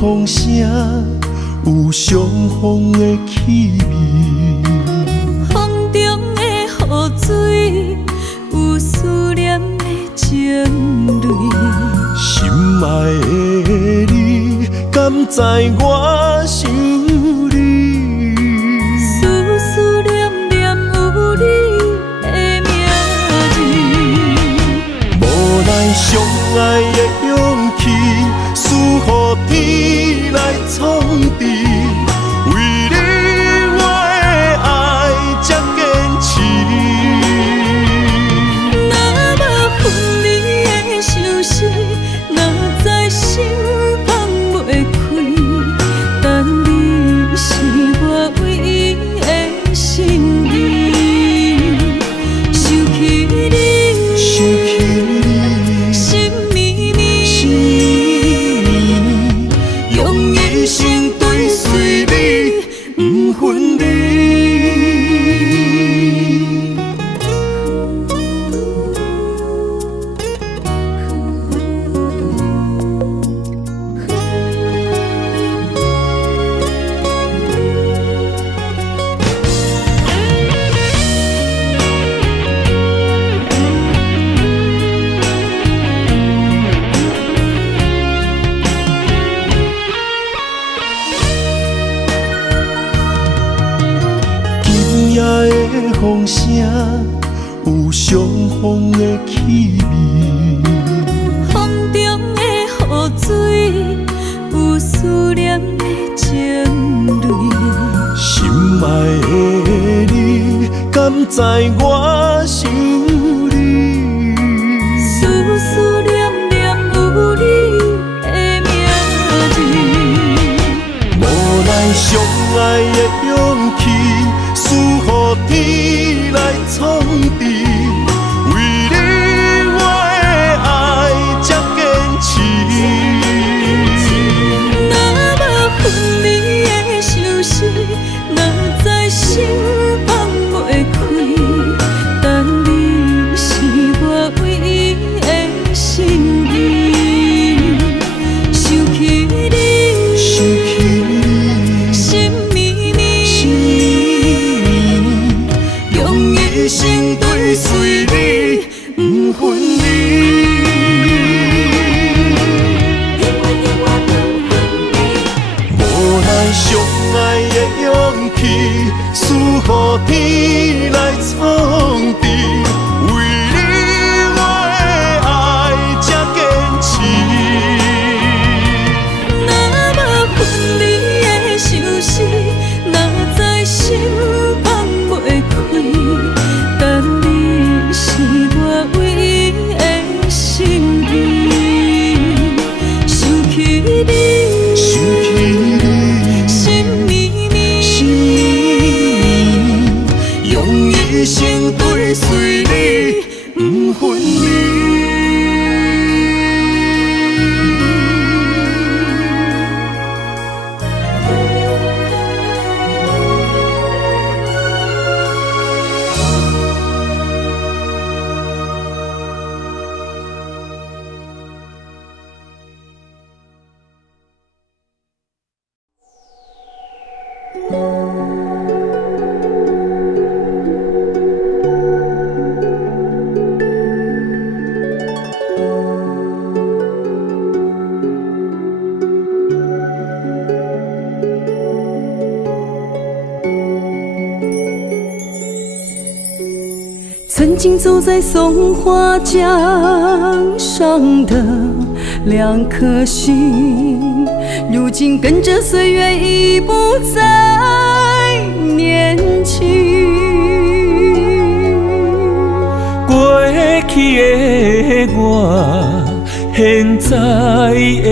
风声有相逢的气味，风中的雨水有思念的情泪。心爱的你，敢知我想你？思念念有你的名字，无奈相爱的勇气，输予天来创治。为你我的爱才坚持。若无分离的相思，哪知心放袂开。但你是我唯一的心意，想起你，心绵绵，用一生追随你，不分离。风声有相逢的气味，风中的雨水有思念的情泪。心爱的你，敢知我想你？思念念有你的名字，无奈相爱的勇气，输予天来创治。为你我的爱才坚持。若无分离的相思，哪知心放袂开。但你是我唯一的心意，想起你，心绵绵，用一生追随你，不分离。无奈相爱的勇气，输予天来创治。为你我的爱才坚持。若无分离的相思，哪知心放袂开。但你是我唯一的心意，想起你，心绵绵，用一生追随你，不分离。曾经走在松花江上的两颗心，如今跟着岁月已不再年轻。过去的我，现在的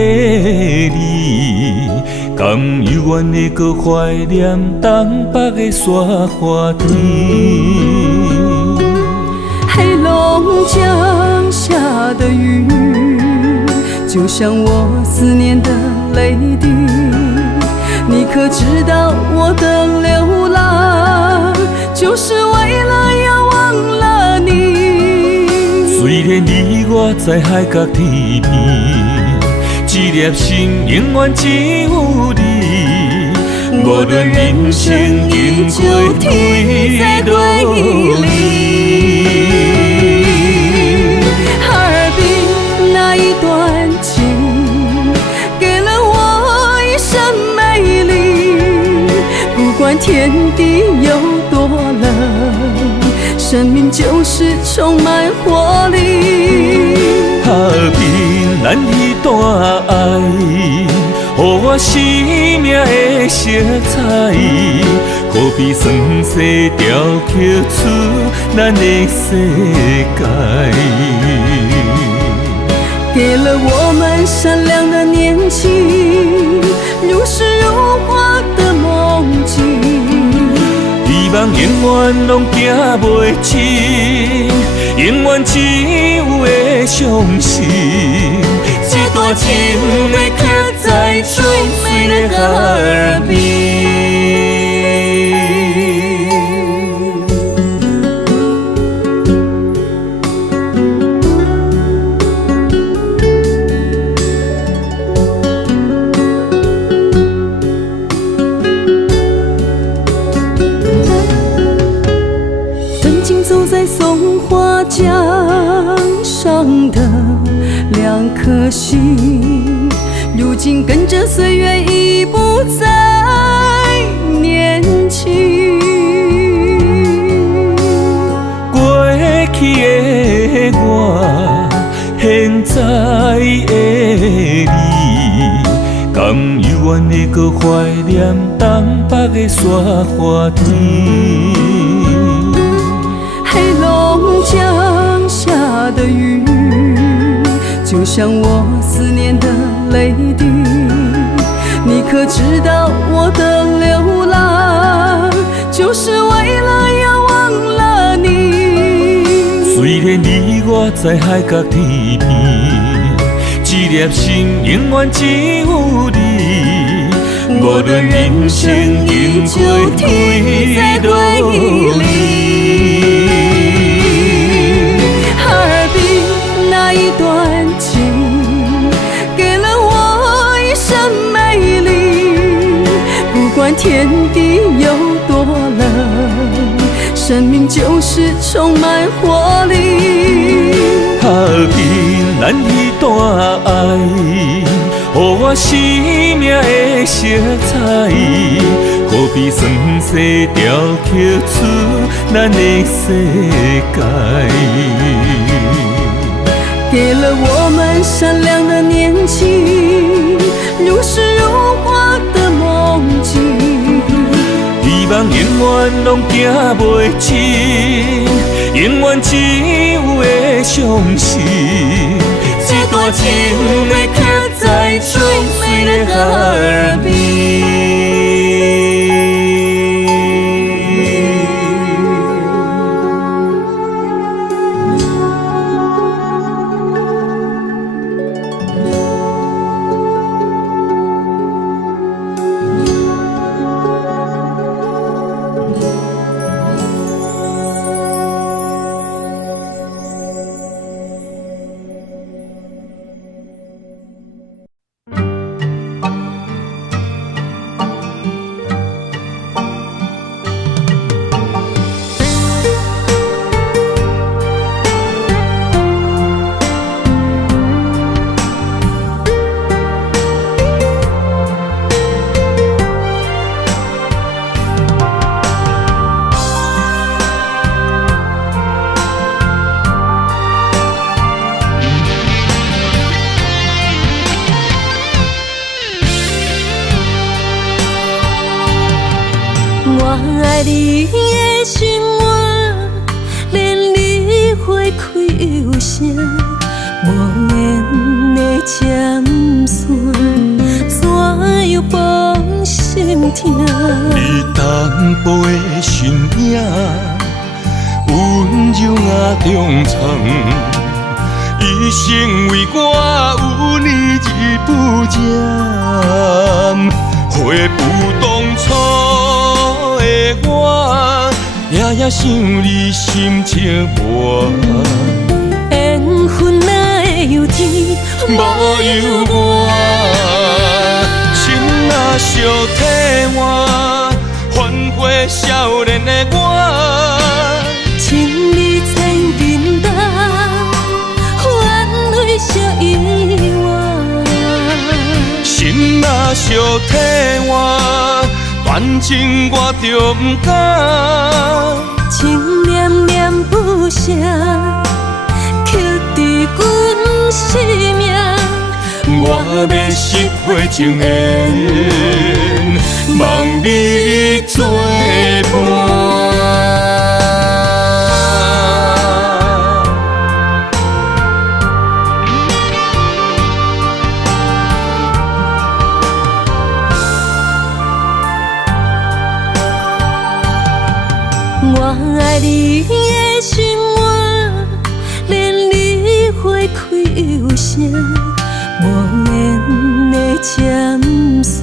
你，敢犹原会搁怀念东北的雪花天？黑龙江下的雨，就像我思念的泪滴。你可知道我的流浪，就是为了要忘了你。虽然你我在海角天边，一粒心永远只有你。无论人生经过天在对立，哈尔滨那一段情，给了我一生美丽。不管天地有多冷，生命就是充满活力。哈尔滨咱彼段爱，予我生命的色彩，可比酸西雕刻出咱的世界。给了我们善良的年轻，如诗如画的梦境。希望永远拢行袂尽，永远只有会相信，这段情会刻在最美的哈尔滨。江上的两颗心，如今跟着岁月已不再年轻。过去的我，现在的你，敢犹原会搁怀念东北的雪花天？黑龙江下的雨，就像我思念的泪滴。你可知道我的流浪，就是为了要忘了你。虽然你我在海角天边，一粒心永远只有你。无论人生经过天在对立，那一段情，给了我一生美丽。不管天地有多冷，生命就是充满活力。哈尔滨咱彼段爱，予我生命的色彩，可比酸西雕刻出咱的世界。给了我们善良的年轻，如诗如画的梦境。希望永远拢行袂尽，永远只有会相信，这段情会刻在最美的哈尔滨。我爱你的生活，连你花开又声，无言的尖线，怎样放心痛？你淡薄的身影，温柔啊忠诚，一生为我有你日不减。回不当初的我，夜夜想你心情热。缘分哪会有天无由我，心若烧体换，换回少年的我。情你千斤重，换回小遗忘。心若烧体换，断情我着不敢。情念念不舍，刻伫阮生命。我要失回情缘，望你作伴。我爱你的心肝，连你花开又声，无言的尖线，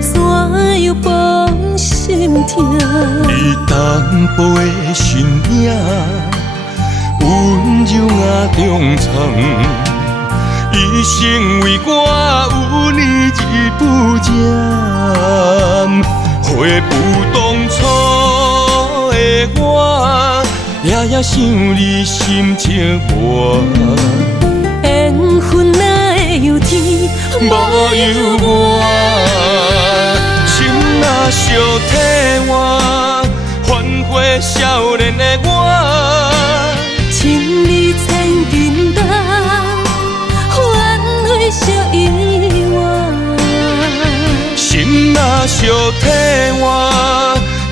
怎样放心痛？你淡薄的身影，温柔啊忠诚，一生为我有你日不减。回不当初的我，夜夜想你心情热。缘分哪会有天无由我，心若烧体换，换回少年的我。情你千斤重，换回小遗忘。心若烧体换，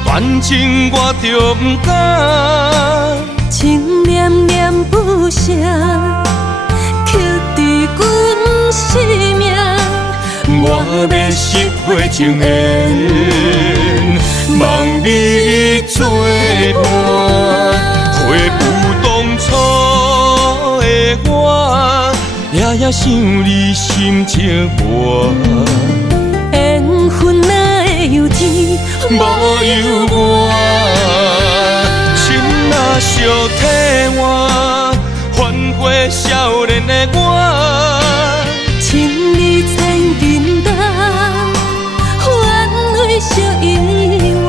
断情我着不敢。情念念不舍，刻伫阮生命。我要失回情缘，望你作伴。回不当初的我，夜夜想你心情热。缘分哪会有天无由我，心若烧体换，换回少年的我。情你千斤重，换回小遗忘。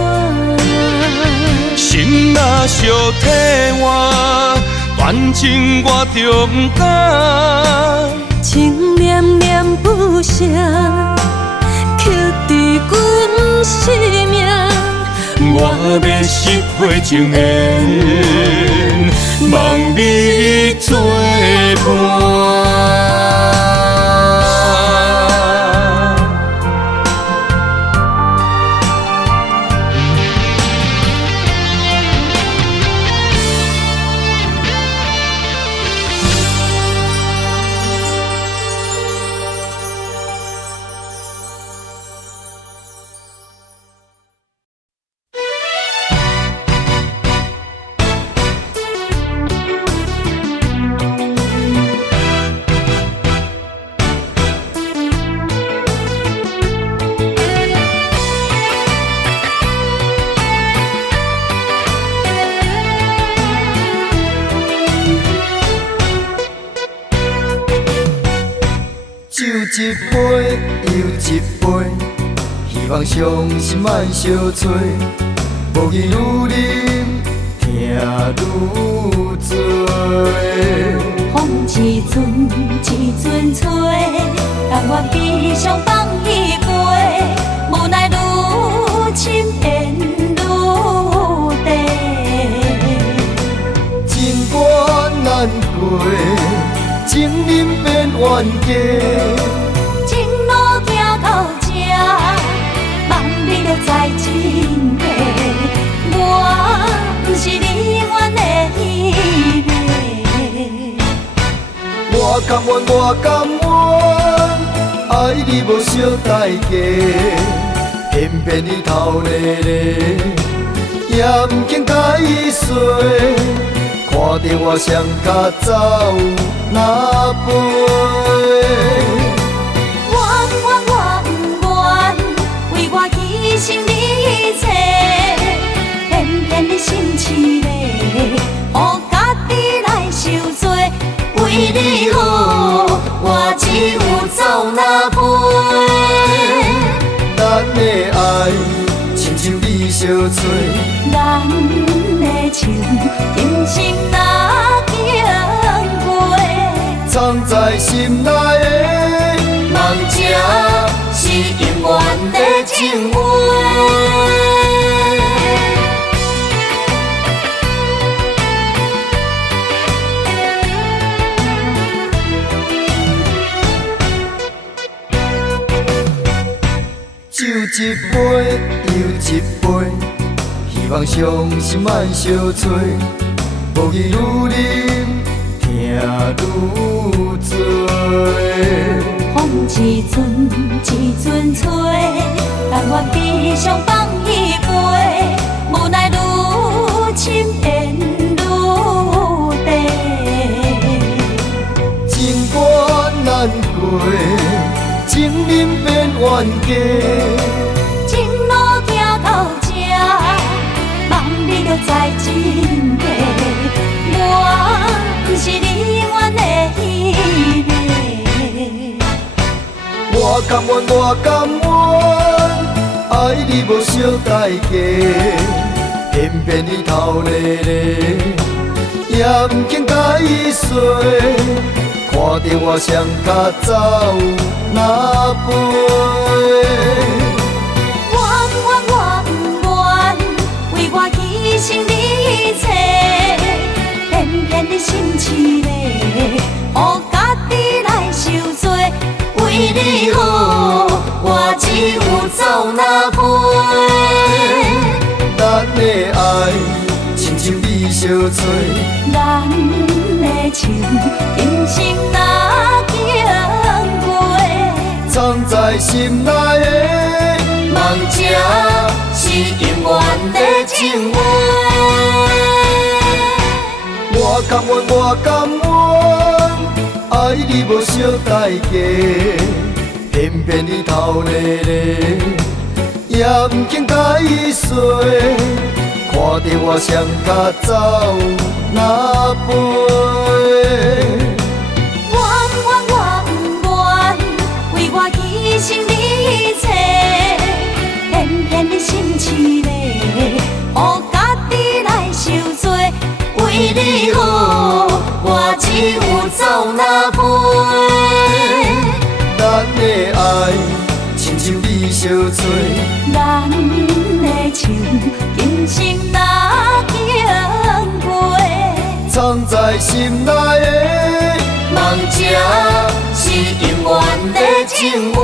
心若烧体换，断情我着不敢。情念念不舍，刻伫阮生命。我要失回情缘，望你作伴。一杯又一杯，希望伤心莫相催。无语愈啉，痛愈多。风一阵一阵吹，但我悲伤放一杯，无奈愈深缘愈低。真关难过，情人变冤家。情路行到这，望你着知真谛。我不是你愿的迄个。我甘愿，我甘愿，爱你无小代价，偏偏你头咧咧，也不肯甲伊说，看着我双脚走哪飞。我不愿，为我牺牲你一切，偏偏你心痴咧，予家己来受罪。为你好，我只有走哪飞。咱的爱亲像你相吹，咱的情今生哪经过？藏在心内的梦，这是永远的情话。酒一杯又一杯，希望伤心莫相催。无伊愈啉，痛愈醉。风一阵一阵吹，但我悲伤放伊飞，无奈愈深缘愈地。情关难过，情人变冤家。情路行到这，望你着知真谛，我不是你永远的彼个。我甘愿，我甘愿，爱你无小代价，偏偏你头咧咧，也不肯甲伊说，看着我双脚走哪飞。为我牺牲你一切，偏偏你心痴咧，予家己来受罪。为你好，我只有走哪飞。咱的爱亲像你相吹，咱的情今生哪经过？藏在心内的梦，这是永远的情话。我甘愿，我甘愿，爱你无小代价，偏偏你头咧咧，也不肯甲伊说，看着我双脚走哪飞。我不愿，为我牺牲你一切，偏偏你心痴咧，予家己来受罪。为你好，我只有走哪飞。咱的爱亲像你相吹，咱的情今生哪经过？藏在心内的梦，这是永远的情话。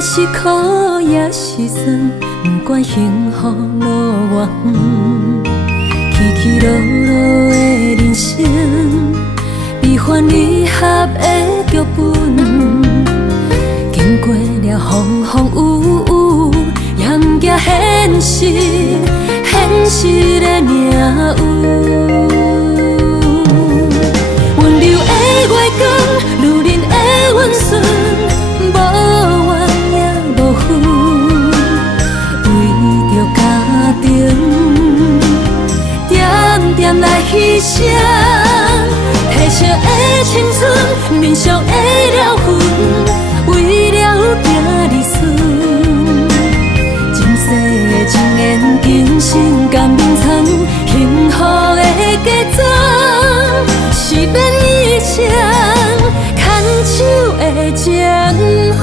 是苦也是酸，不管幸福路偌远，起起落落的人生，悲欢离合的剧本，经过了风风雨雨，严行现实，现实的命运。温柔的月光，女人的温顺，无怨也无恨，为着家庭，点点来牺牲。褪色的青春，面上的了痕，为了行儿孙。前世的情缘，今生甘眠藏，幸福的家庄，是变一生牵手的情分。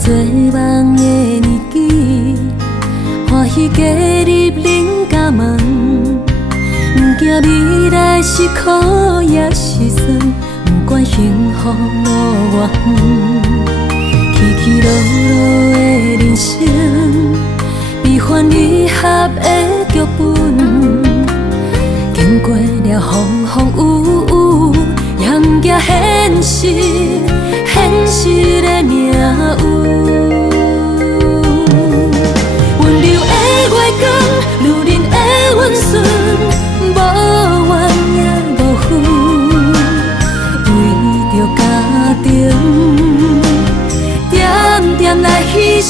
做梦的年纪，欢喜加入恁家门，不惊未来是苦也是酸，不管幸福路偌远，起起落落的人生，悲欢离合的剧本，经过了风风雨雨，严行现实，现实的命运。温柔的月光，女人的温顺，无怨也无恨，为着家庭，点点来牺牲。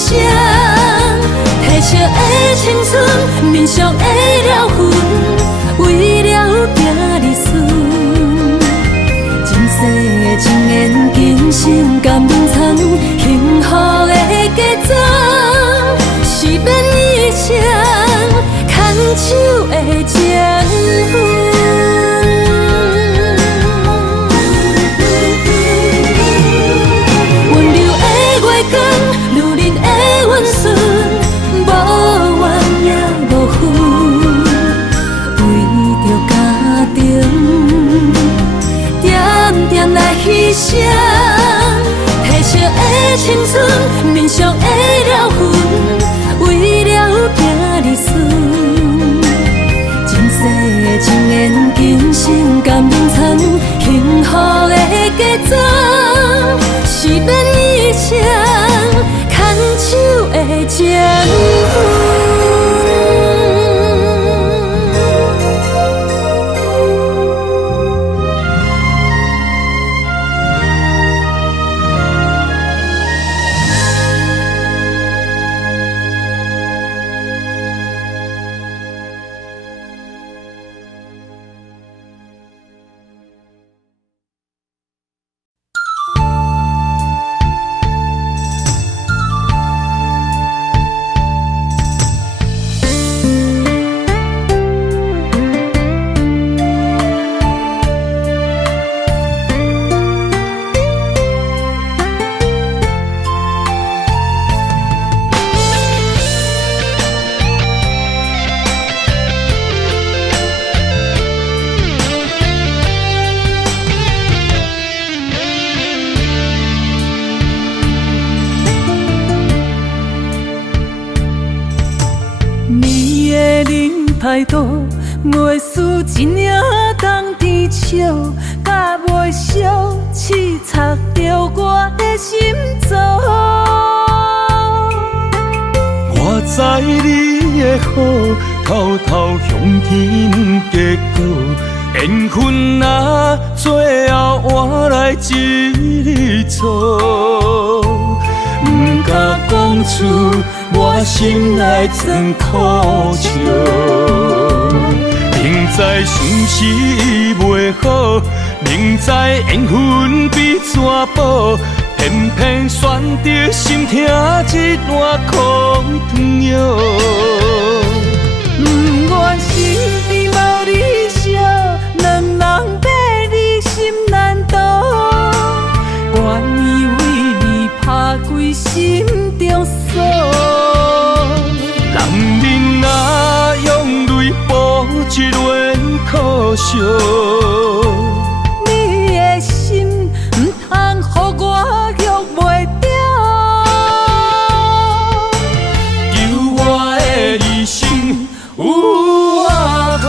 褪色的青春，面上的了痕，为了行儿孙。前世的情缘，今生甘眠藏，幸福的家庄，是变一生牵手的情分。温柔的月光，女人的温顺，无怨也无恨，为着家庭，点点来牺牲。褪色的青春，面上的了痕，为了行儿孙。前世的情缘，今生甘眠藏，幸福的家庄，是变一生牵手的情分。态度，袂输一领冬天笑，甲袂消刺插着我的心脏。我知你的好，偷偷向天结果，缘分啊，最后换来一日错。不敢讲出我心内藏苦笑，明知相思袂好，明知缘分比怎保，偏偏选择心痛一碗苦汤药。不愿心里无你笑，两人爬你心难渡，愿意为你打开心中锁。人命啊，惜。你的心不通予我约袂着，求我的一生有我靠。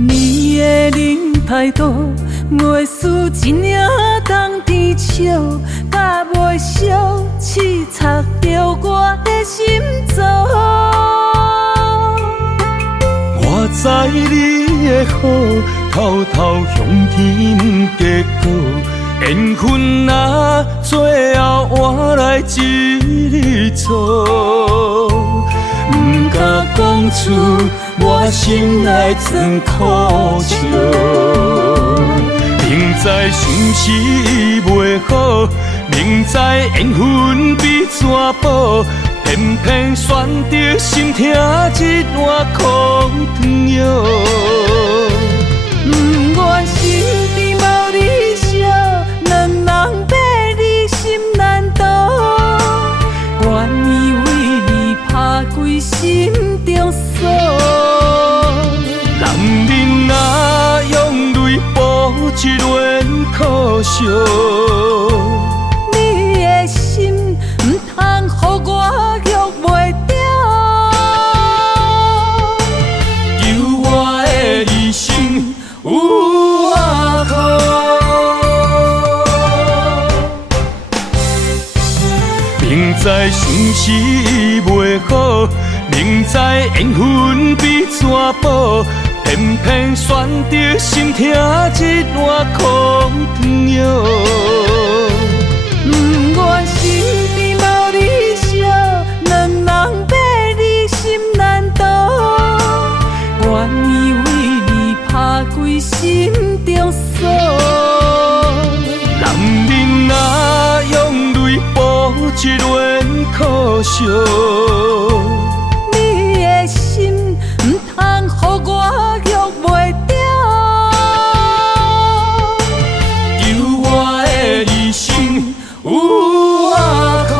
你的忍太多，袂输一领冬天笑，甲袂烧，刺插着我的心脏。我知你的好，偷偷向天结果，缘分若最后换来一日错，不敢讲出我心内藏苦笑。明知相思袂好，明知缘分比纸薄，偏偏选择心痛一碗苦汤药。不愿身边无你笑，两人爬你心难渡，愿意为你打开心中锁。男人若用泪补一轮苦笑，你的心不通予我约袂着，求我的一生有我靠。明知相思袂好，明知缘分比纸薄，偏偏选择心痛一碗苦汤药。不愿身边无你笑，两人爬你心难渡，愿意为你打开心中锁。男人若用泪补一轮苦笑，你的心不通予我约袂着，求我的一生有我靠。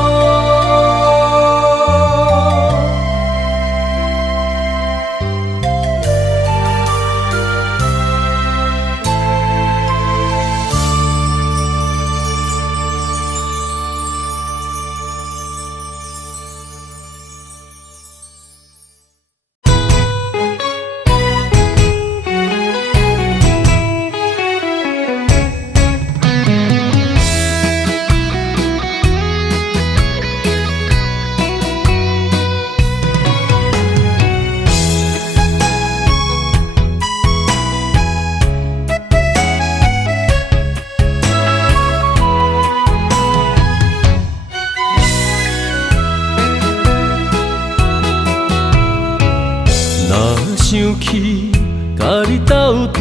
想起甲你斗阵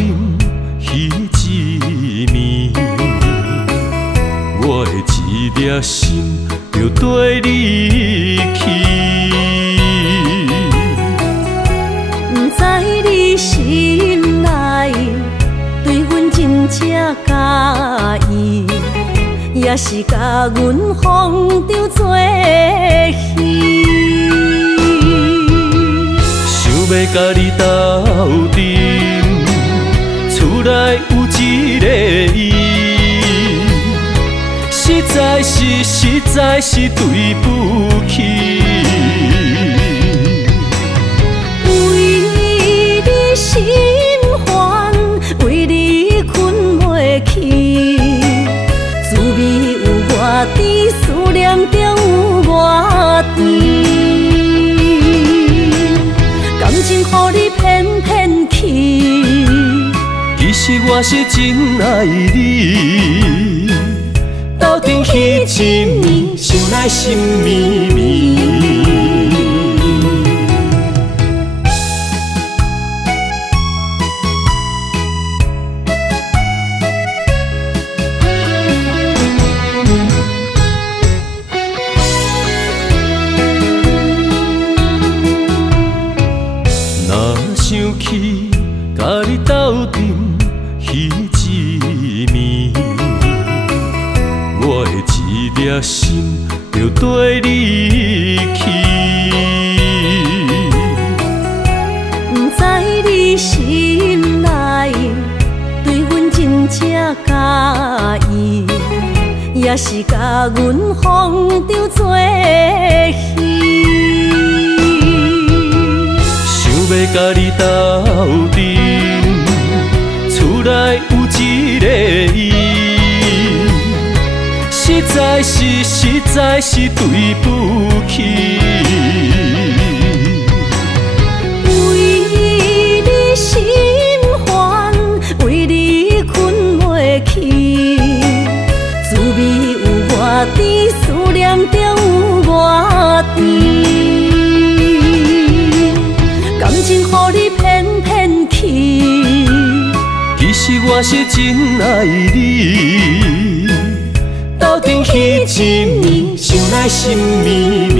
彼一暝，我的一粒心就跟你去。不知你心内对阮真正介意，也是甲阮放着做戏。想要甲你斗阵，厝内有一个伊，实在是对不起。为你心烦，为你困袂去，滋味有我甜，思念中有我甜。感情予你骗骗去，其实我是真爱你。斗阵彼一暝，想来心绵绵。想起，甲你斗阵彼一暝，我的一粒心就跟你去。不知你心内对阮真正介意，也是甲阮放着做戏。想要甲你斗阵，厝内有一个伊，实在是对不起。为你心烦，为你困袂去，滋味有偌甜，思念就有偌甜。感情予你骗骗去，其实我是真爱你。斗阵彼一暝，想来心绵绵。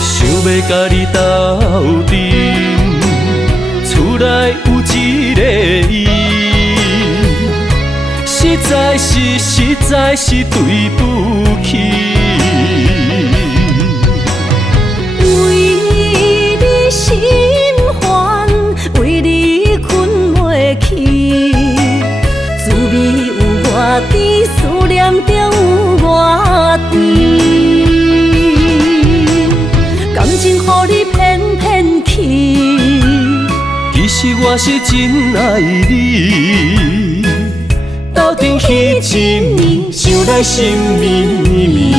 想要甲你斗阵，厝内有一个伊，实在是对不起。为你心烦，为你困袂去，滋味有偌甜，思念就有偌甜。感情予你骗骗去，其实我是真爱你。斗阵彼一暝，想来心绵绵。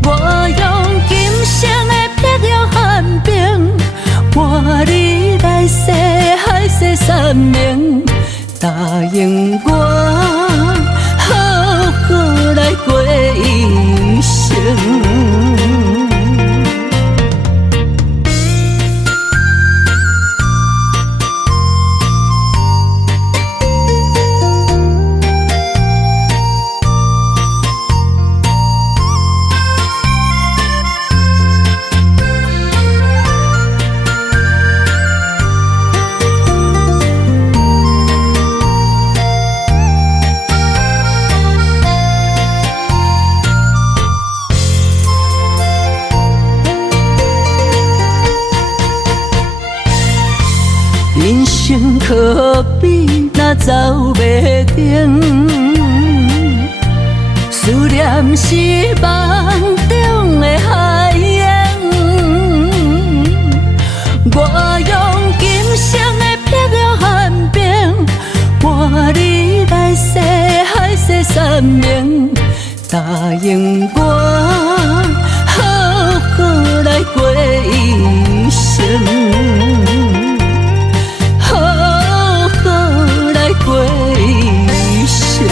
我用今生的碧玉寒冰，换你三明，答应我，好好来过一生。人生可比那走袂停，思念是梦中的海洋。我用今生的碧玉寒冰，换你来洗海誓山盟，答应我，好好来过一生。过一生。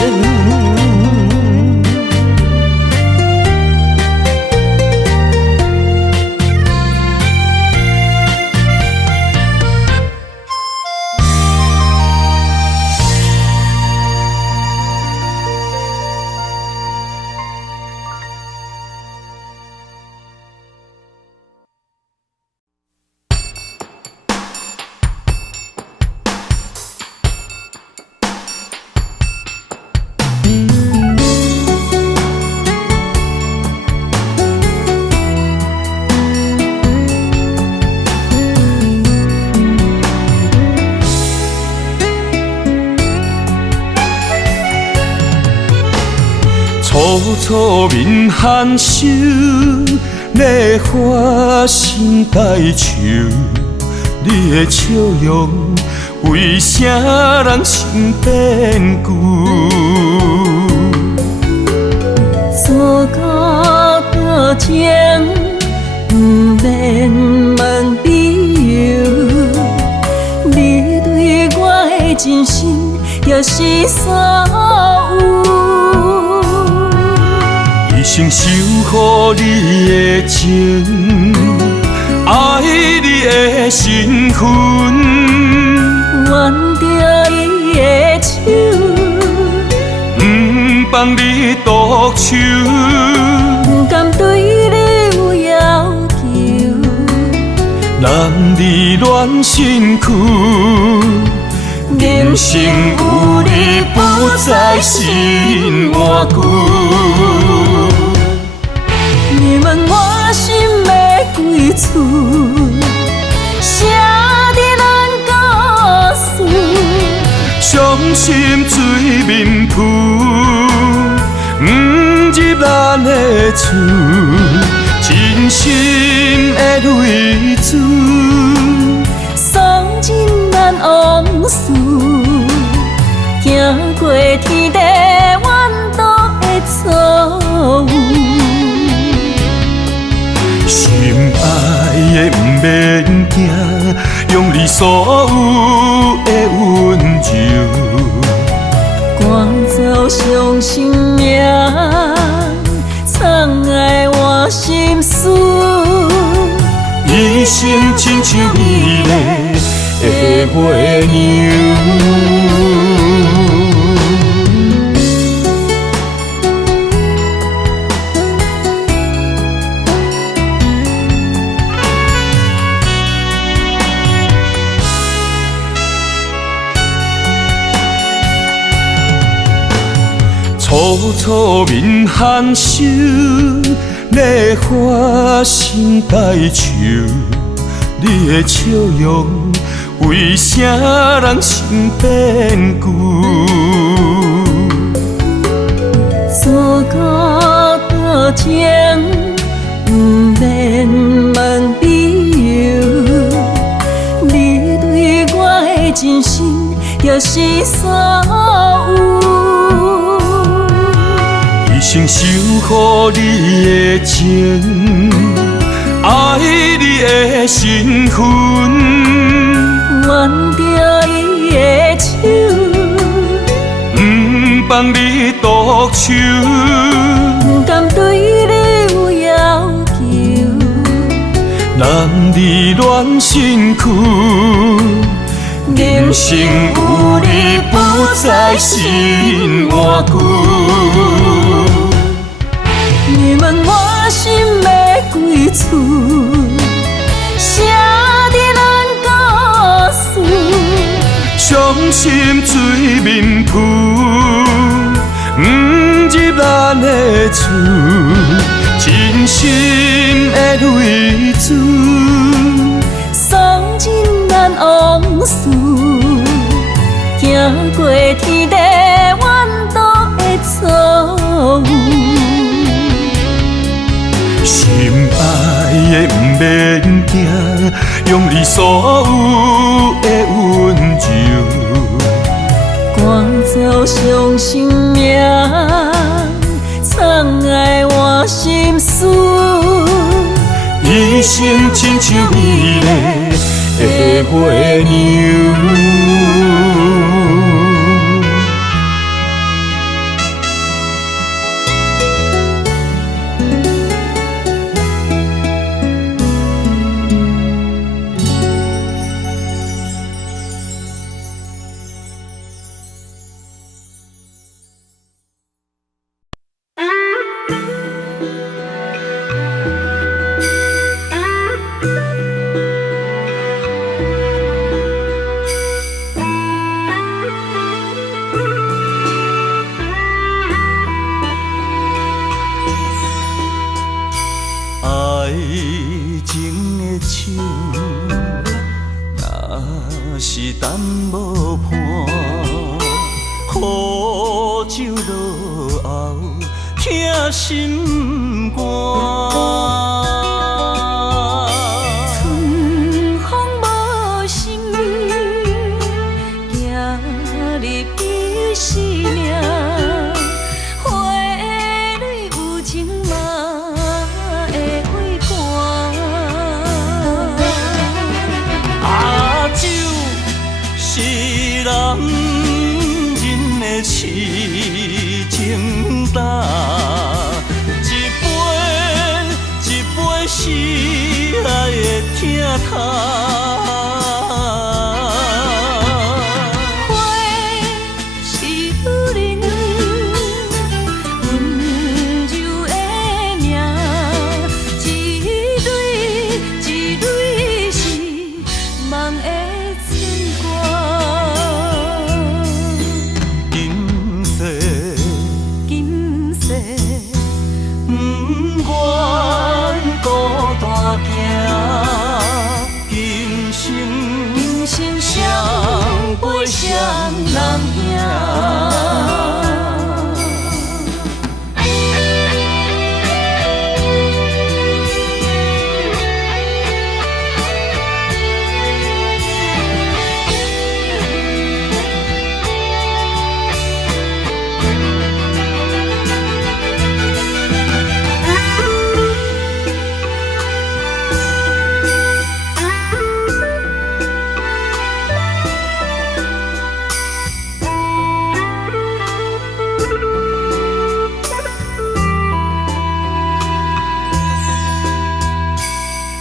楚楚面含羞，你花心带愁。你的笑容，为啥人心变旧？错到多情，不免问理由。你对我的真心，就是所有。一生守护你的情，爱你的身份，挽着伊的手，不放你独守，不甘对你有要求，男儿恋身躯，人生有你不再心换旧。你问我心要几厝，写伫咱故事。伤心水面浮，不入咱的厝，真心的泪珠，送进咱往事，行过天地怨毒的错误。心爱的不免惊，用你所有的温柔，赶走伤心命，藏爱我心事。一生亲像美丽的月娘。楚楚面含羞，你花心带愁。你的笑容，为啥人心变旧？错过多情，不免问理由。你对我的真心，就是所有。一生守护你的情，爱你的身份，挽着伊的望你独手，不敢对你有要求，男儿恋身躯，人生有你不再心换句。你问我心要几厝，写伫咱故事，伤心水面浮，不入咱的厝，真心的泪珠，送进咱往事，行过天地怨毒的错误。心爱的不免惊，用你所有的温柔，赶走伤心命，藏爱我心事。一生亲像美丽的花娘。心肝，春风无心，行入彼生命，花蕊有情嘛会会寒。阿酒是男人的痴情胆。是爱的疼痛，花是女人温柔的名，一蕊一蕊是梦的牵挂。今世今世不愿孤单行，今生双陪双人行。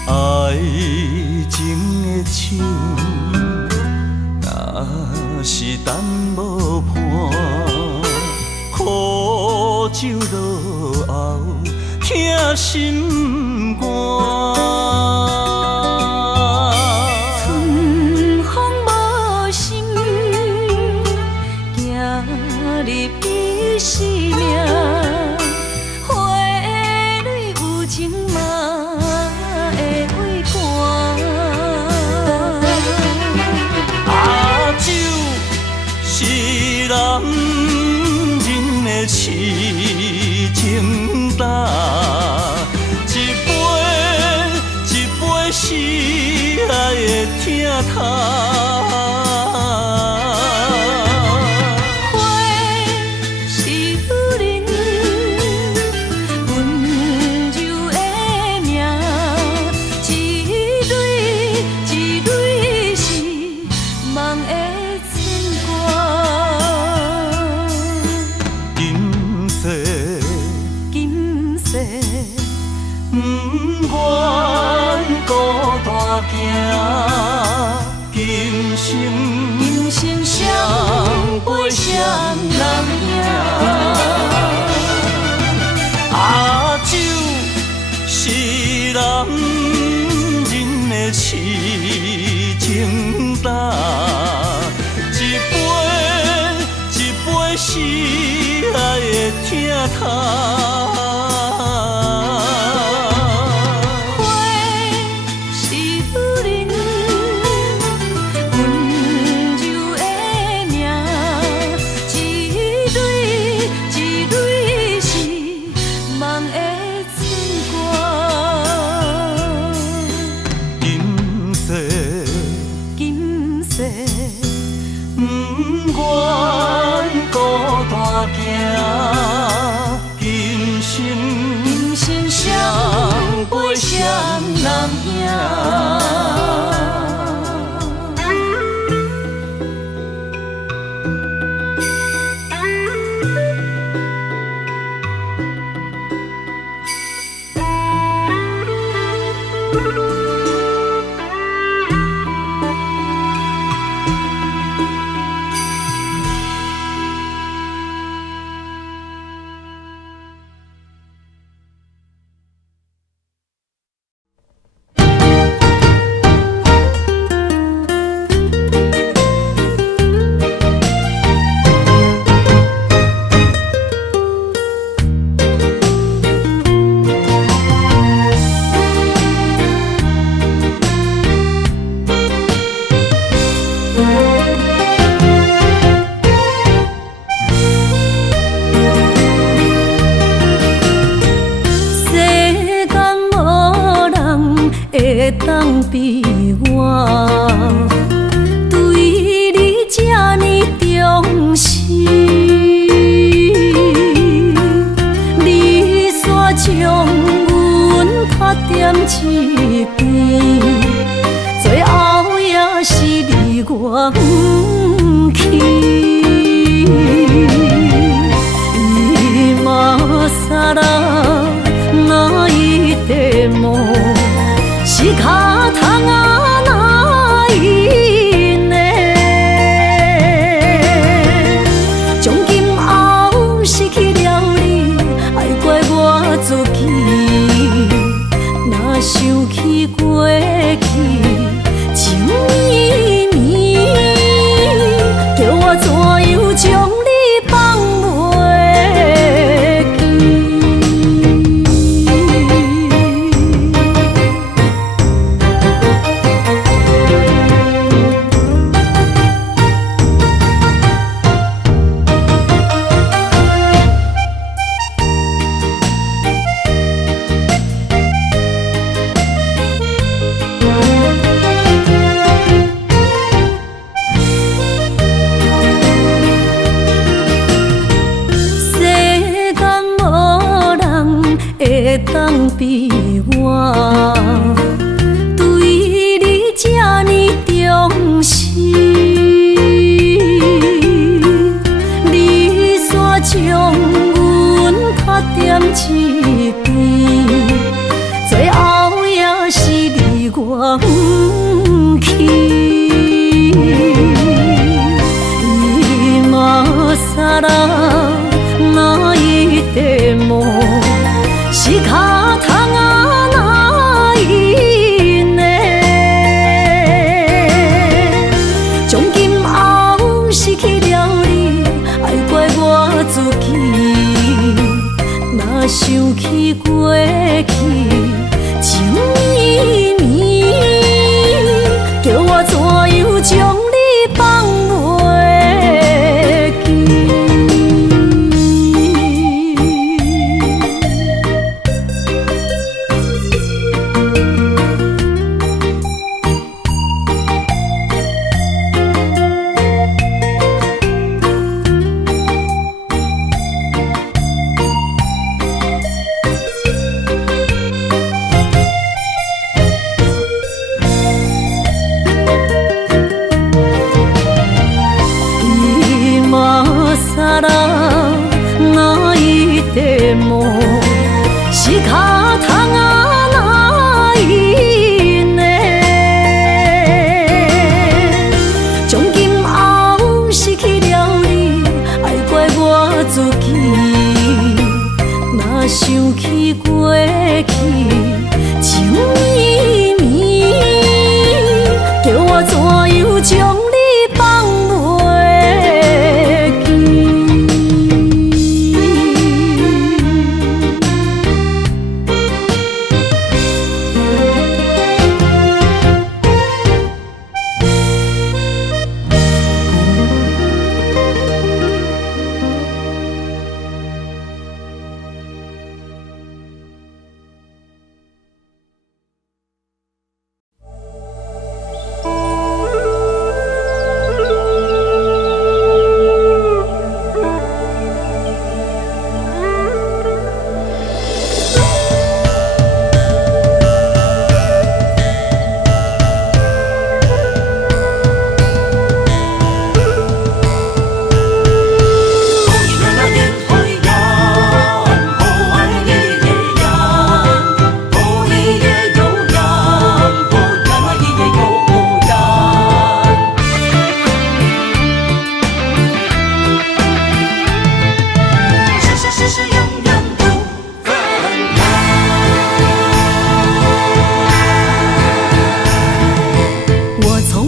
爱情的手，若是等无伴，苦酒落后，疼心肝。春风无心，行入彼生命，花蕊有情嘛会会寒。阿酒是男人的痴情胆，一杯是爱的疼痛。今今生相陪双人影。阿酒是男人的痴情胆，一杯一杯是爱的疼痛。双人影。会当比我对你这呢重视，你煞将阮拍点一边，最后也是你我不去。今啦，那一地梦。是脚痛啊，哪伊呢？从今后失去了你，爱怪我自己。若想起过去，情绵绵，叫我怎样将你放袂记？会当比我对你这呢重视，你煞将阮拍点一边，最后也是你我不去。今啦，那一地梦。是脚痛啊，哪伊呢？从今后失去了你，爱怪我自己。若想起过去，情绵绵，叫我怎样将你放袂记？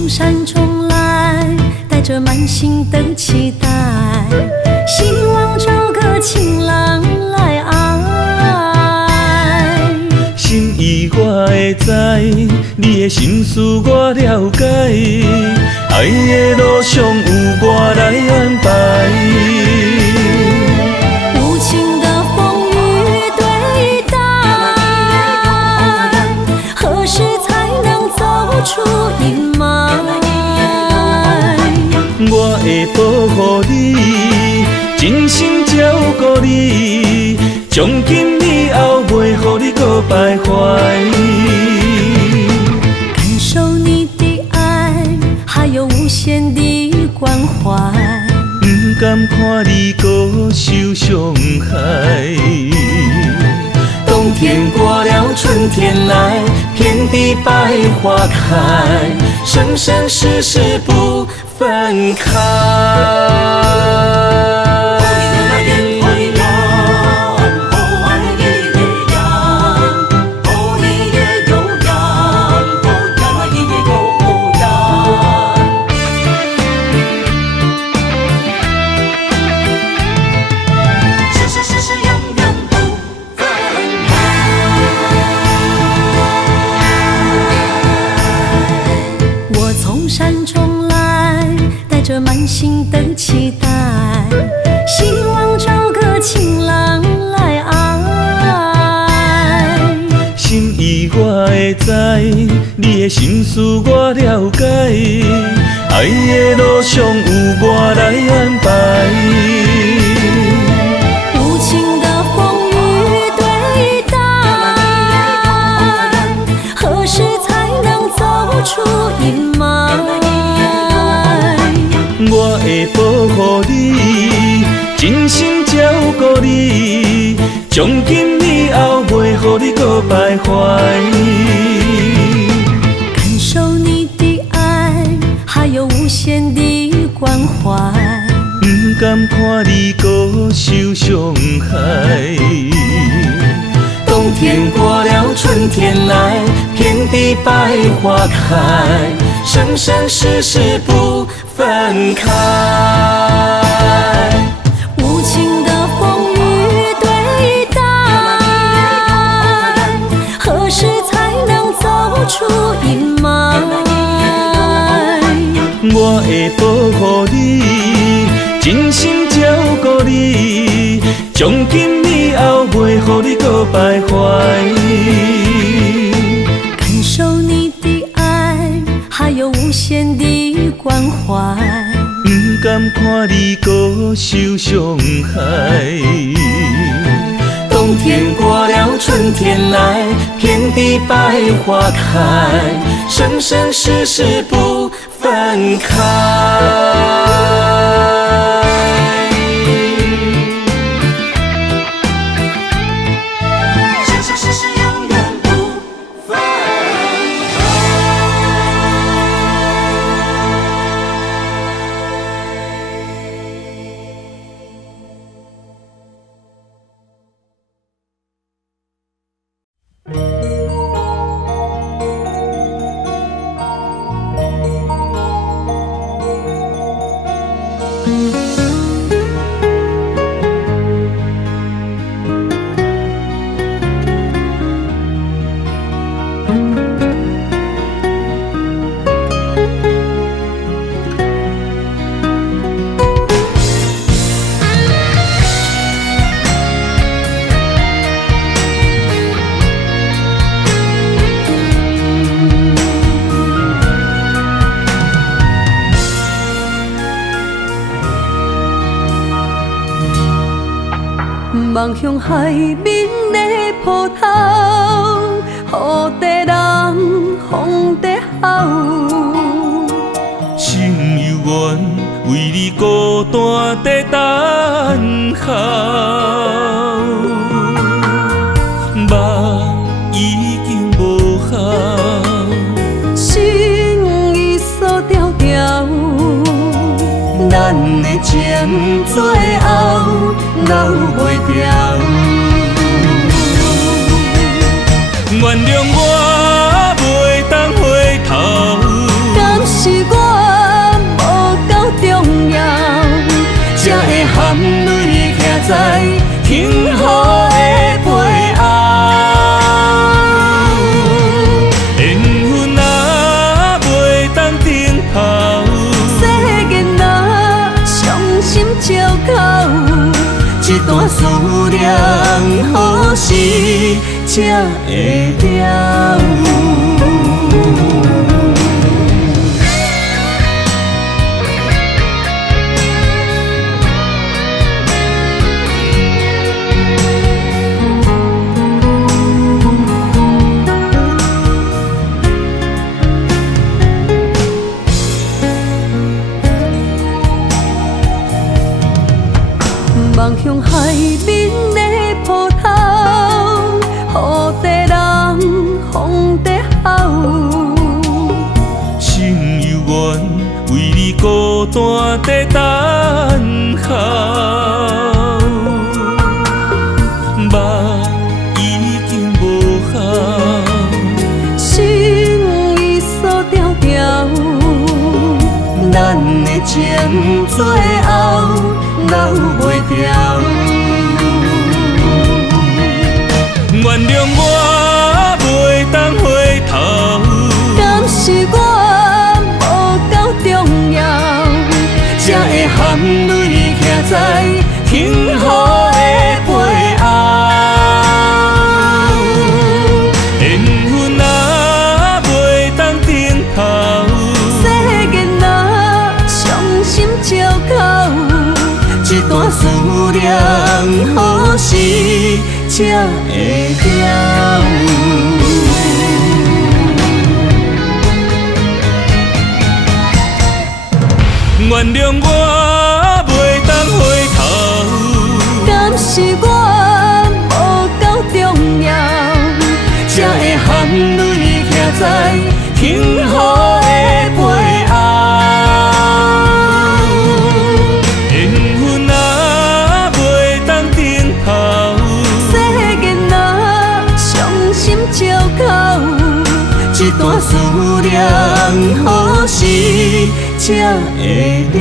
从山中来，带着满心的期待，希望找个情郎来爱。心意我会知，你的心思我了解，爱的路上有我来安排。无情的风雨对待，何时才能走出阴霾？我会保护你，真心照顾你，从今以后袂予你搁徘徊。感受你的爱，还有无限的关怀。不甘看你搁受伤害。冬天过了，春天来，遍地百花开，生生世世不分开。满心的期待，希望找个情郎来爱。心意我会知，你的心思我了解，爱的路上有我来安排。无情的风雨对待，何时才能走出阴霾？我会保护你，真心照顾你，从今以后袂予你搁徘徊。感受你的爱，还有无限的关怀。不甘看你搁受伤害。冬天过了，春天来，遍地百花开，生生世世不分开。无情的风雨对待，何时才能走出阴霾？我会保护你，真心照顾你，从今以后袂予你搁徘徊。感受你的爱，还有无限的关怀。不甘看你搁受伤害。冬天过了，春天来，遍地百花开，生生世世不分开。望向海面的波涛，雨地人，风地吼。心犹原为你孤单在等候，梦已经无效，心已锁条条，咱的情最后留袂掉。原谅我袂当回头，敢是量，何时才会了？望向海面的波涛，雨地人，风地好。心犹原为你孤单在等候，目已经无效，心已锁条条，咱的情最后留袂掉。原谅我袂当回头，敢是我无够重要，才会含泪徛在幸福的背后。缘分啊，袂当等候，世间若伤心借口，一段思念何时才会了？原谅我袂当回头，敢是我无够重要，才会含泪徛在幸福的背后。缘分啊，袂当等候，世间若伤心借口，一段思念何时才会了？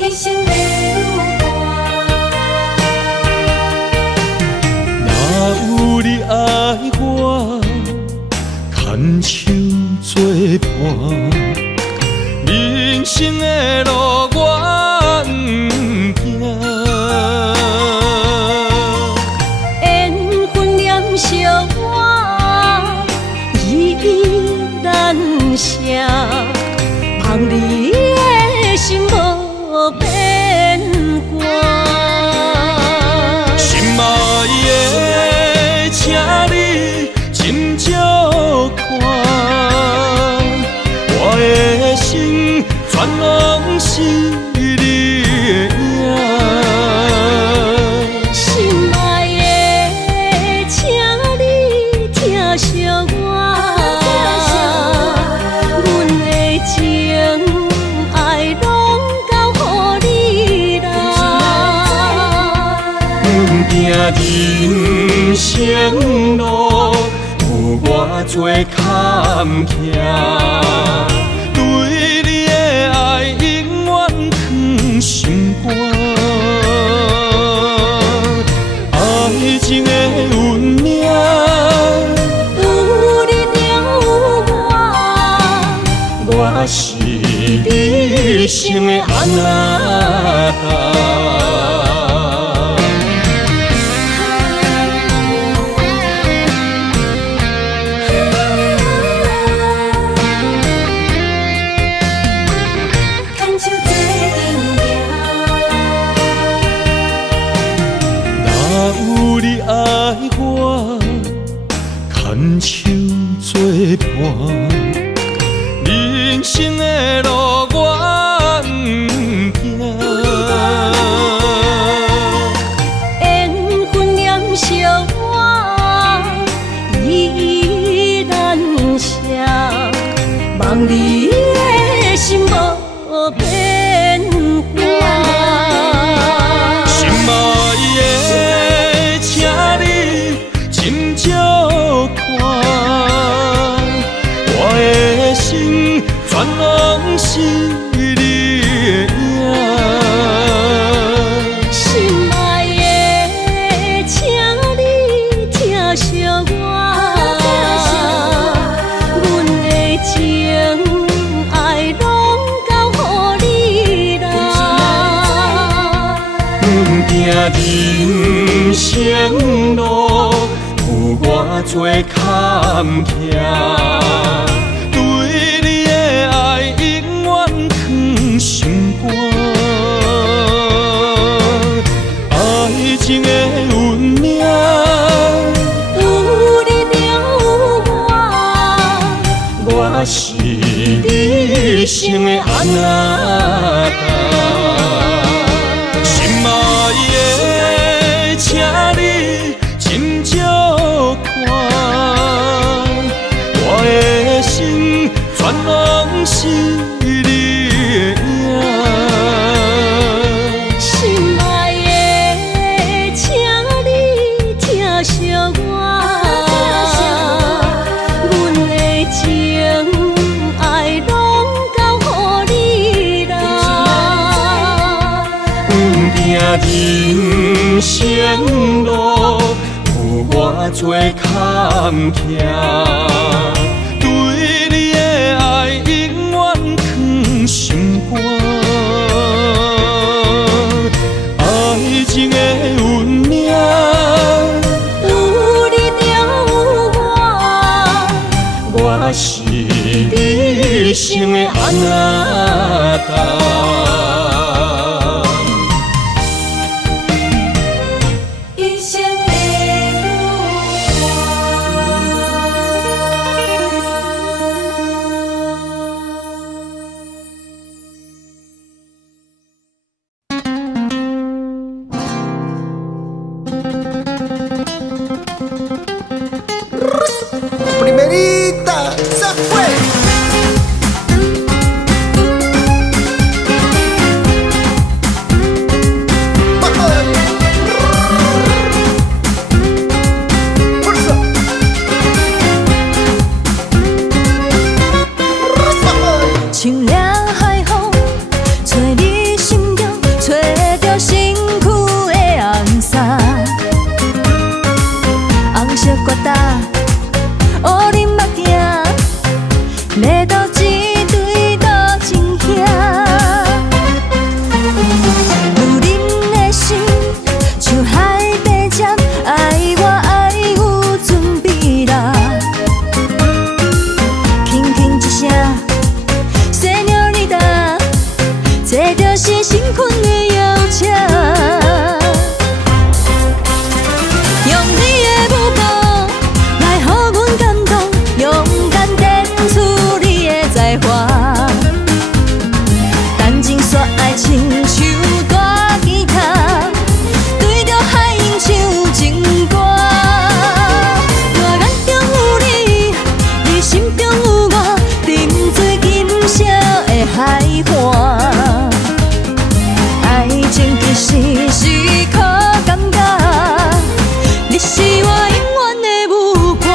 一生的有若有你爱我，牵手作伴，人生的路我不惊。缘分念相我，依依难舍，望你的心无变卦。心爱的，请你斟酌看，我的心全拢是你的影。心爱的，请你疼惜我，阮的情爱拢交予你啦。行人生路，有偌多坎坷，对你的爱永远藏心肝。爱情的运命，有你了我是你生的安那达。牵手做阵若有你爱我，牵手作伴，人生的路我不惊。望你的心无变化。心爱的，请你斟酌看，我的心全拢是你的影。心爱的，请你疼惜我，阮的情爱拢交乎你啦。人生路有偌多坎坷，对你的爱永远藏心肝。爱情的运命，有你了我，我是你生的阿那达。心爱的，请你斟酌看，我的心全拢是你的影。心爱的，请你疼惜我，阮的情爱拢交乎你啦。人生路有偌多坎坷，对你的爱永远藏心肝。爱情的运命，有你了我，我是你生的阿那达。一生的Primerita, se fue. Fuerza. 清凉海风，吹你心中，吹着身躯的红衫，红色疙瘩，乌林目镜，要倒一对倒真兄，女人的心像海底针，爱我爱有准备啦，轻轻一声。这就是新婚的邀请，用你的舞步来予阮感动，勇敢展出你的才华，谈情说爱亲像大吉他，对着海涌唱情歌。我眼中有你，你心中有我，沉醉今宵的海岸。爱情其实是靠感觉，你是我永远的舞伴。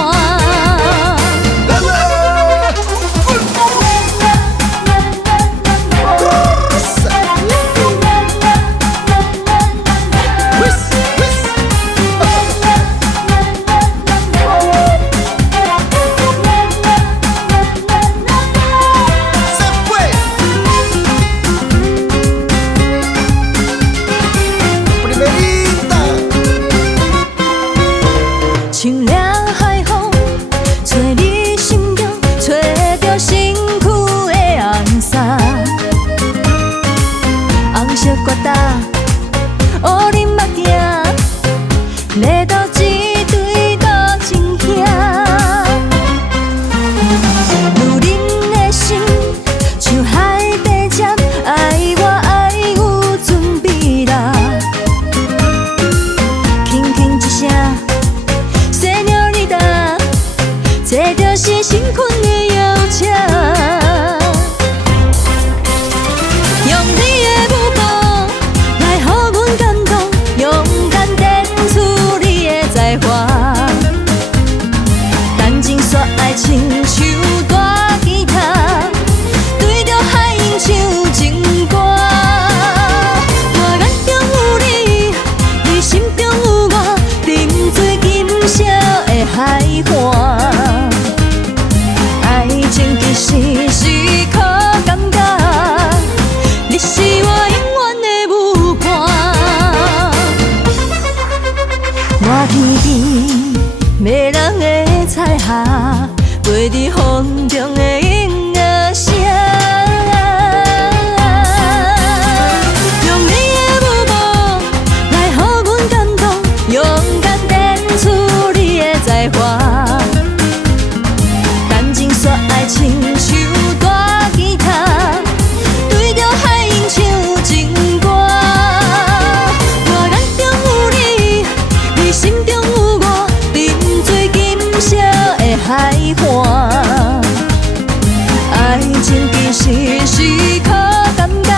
爱情其实是靠感觉，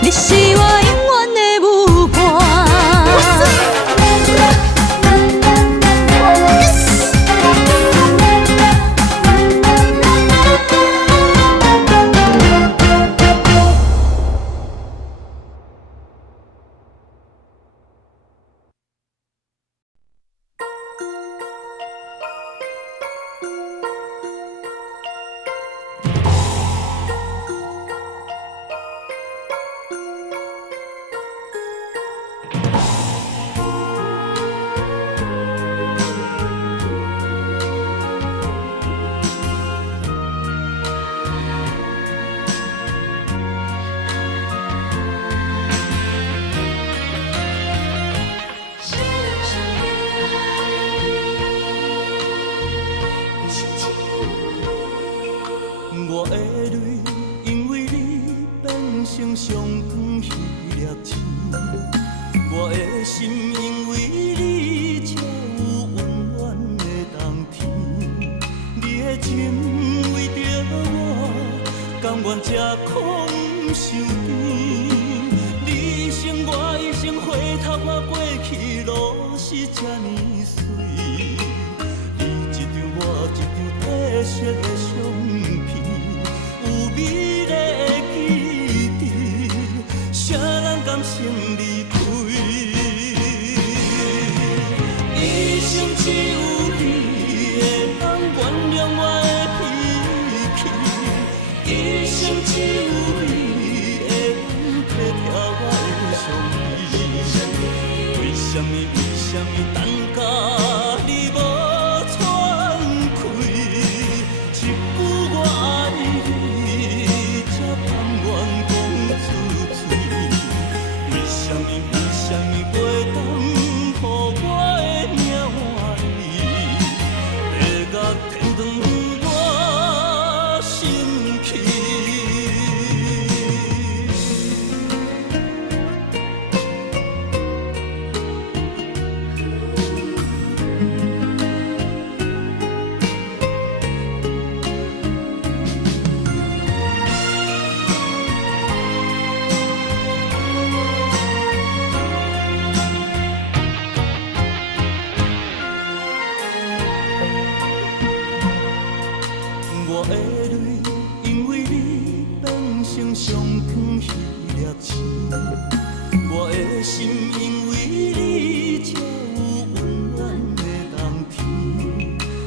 你是我永远的舞伴。我的泪，因为你变成上远迄粒星；我的心，因为你才有温暖的冬天。你的情为着我，甘愿吃苦受甜。你生我一生，回头看过去路是这呢水。你一张我一张褪色的相片。美丽的记忆，谁人甘心离开？一生只有你会当原谅我的脾气，一生只有你会当体贴我的伤悲。为什么等甲你无喘气？一句我爱你。甘愿讲出嘴，为什么袂当予我的命换你？地甲天长我心去。我的泪，因为你变成上远迄粒星；我的心，因为你才有温暖的冬天。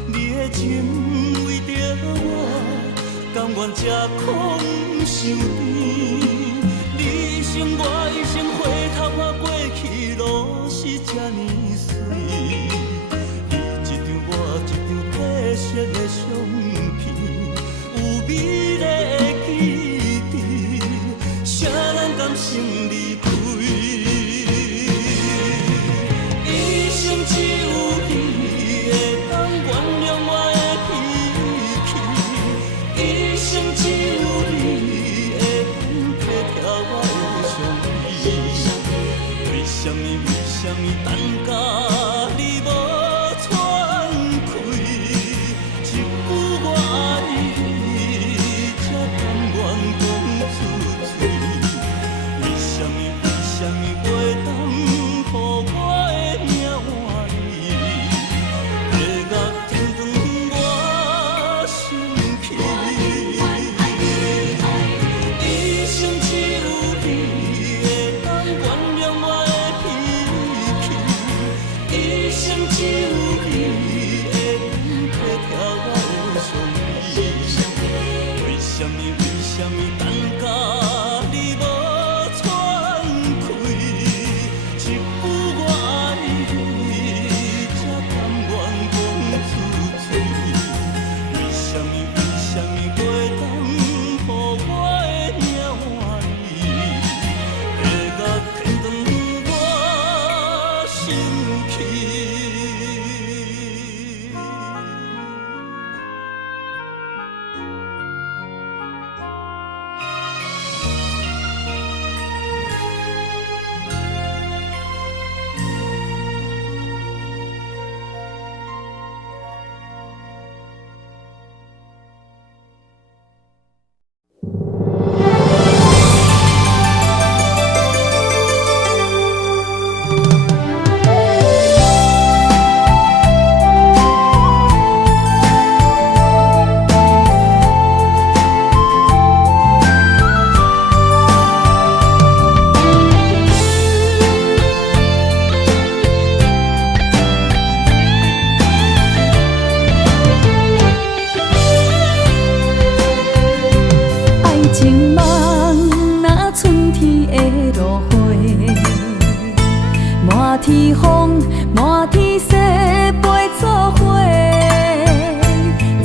你的情为着我，甘愿吃苦受甜。你生我一生，回头看过去路是这呢水。你一张我一张褪色的相片。美丽的记忆，谁人甘心离开？一生只有你会当原谅我的脾气，一生只有你会当体贴我的伤悲。为什么等甲你无喘气？一句我情梦若春天的落花，满天风，满天雪，陪作伙，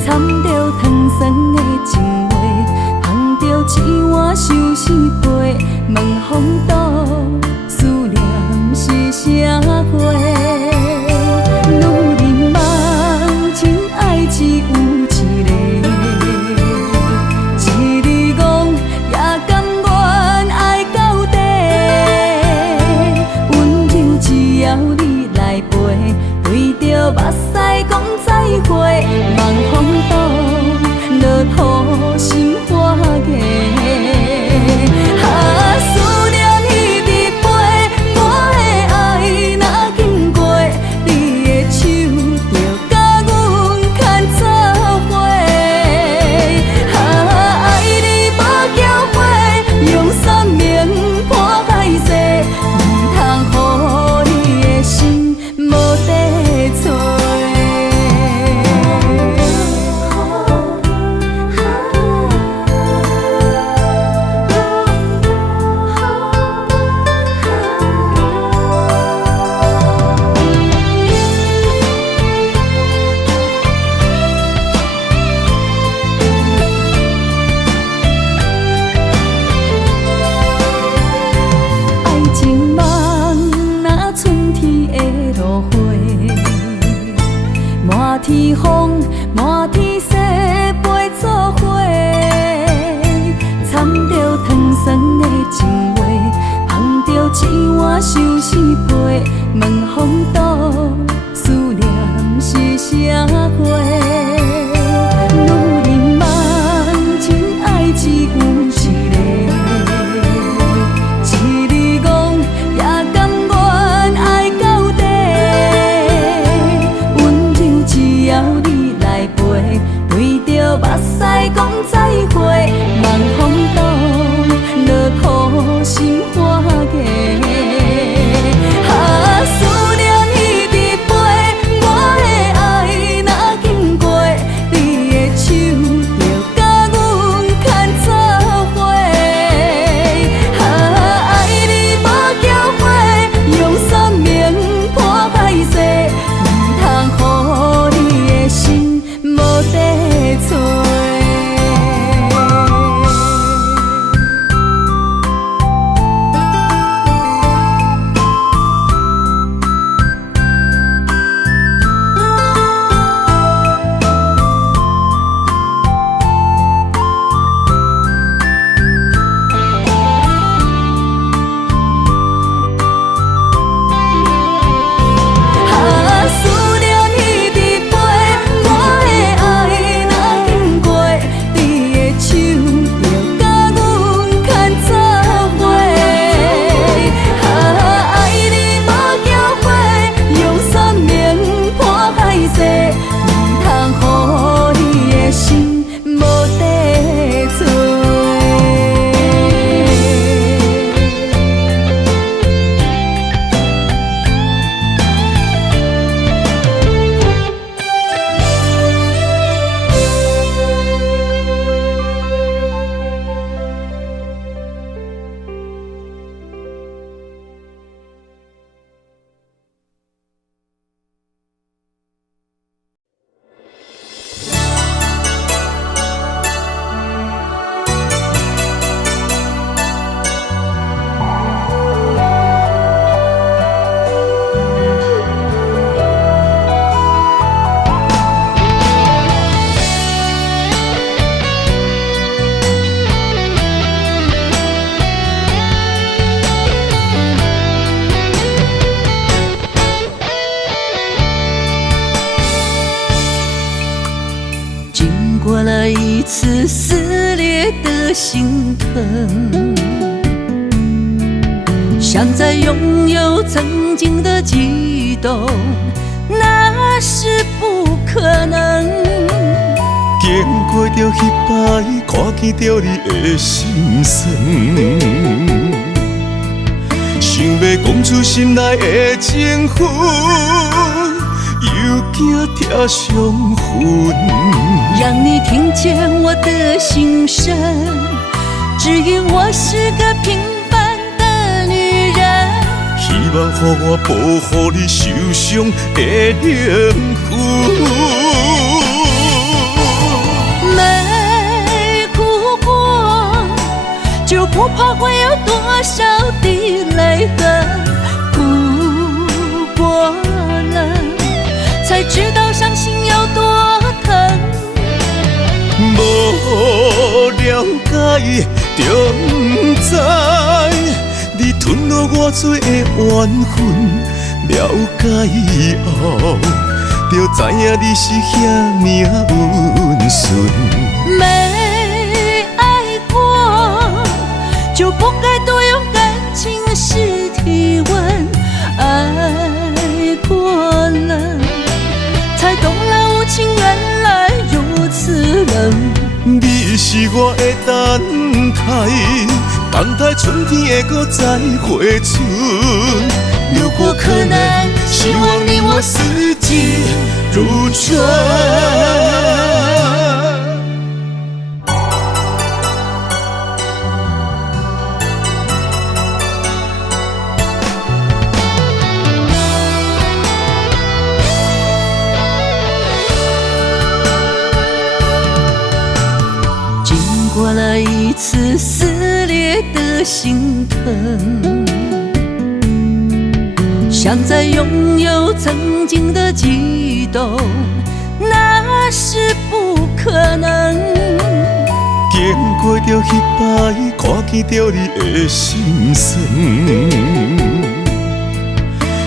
掺着糖酸的情话，捧着一碗相思杯，问风度思念是啥货？女人梦，真爱只有一个。目屎讲再会，望风度落雨心花嫁。思念一直飞，我的爱若经过，你的手就甲阮牵做伙。爱你无缴费，用生命破海誓，唔通予你的心无地找。满天风，满天雪，陪作伙，掺着糖酸的情话，捧着一碗相思杯，问风度思念是啥货？女人梦，真爱只有一个，一字讲也甘愿爱到底。只要你来陪，对着目屎讲再会，望风度落雨心花嫁。思念一直飞，我的爱若经过，你的手就甲阮牵做伙。爱你无缴费，用生命破海誓，唔通予心无地找。过了一次撕裂的心疼，想再拥有曾经的悸动，那是不可能。经过着彼摆，看见着你的心酸，想要讲出心内的情绪，又惊贴伤痕。让你听见我的心声，只因我是个平凡的女人。希望予我保护你受伤的灵魂。没哭过，就不怕会有多少滴泪痕。哭过了，才知道伤心有多疼。无了解，就不知你吞落我多的缘分。了解后，就知影你是遐命运顺。没爱过，就不该多用感情试体温。爱过了，才懂了无情原来如此冷。你是我的等待春天会搁再回春。如果可能，希望你我四季如春。过了一次撕裂的心疼，想再拥有曾经的悸动，那是不可能。经过着彼摆，看见着你的心酸，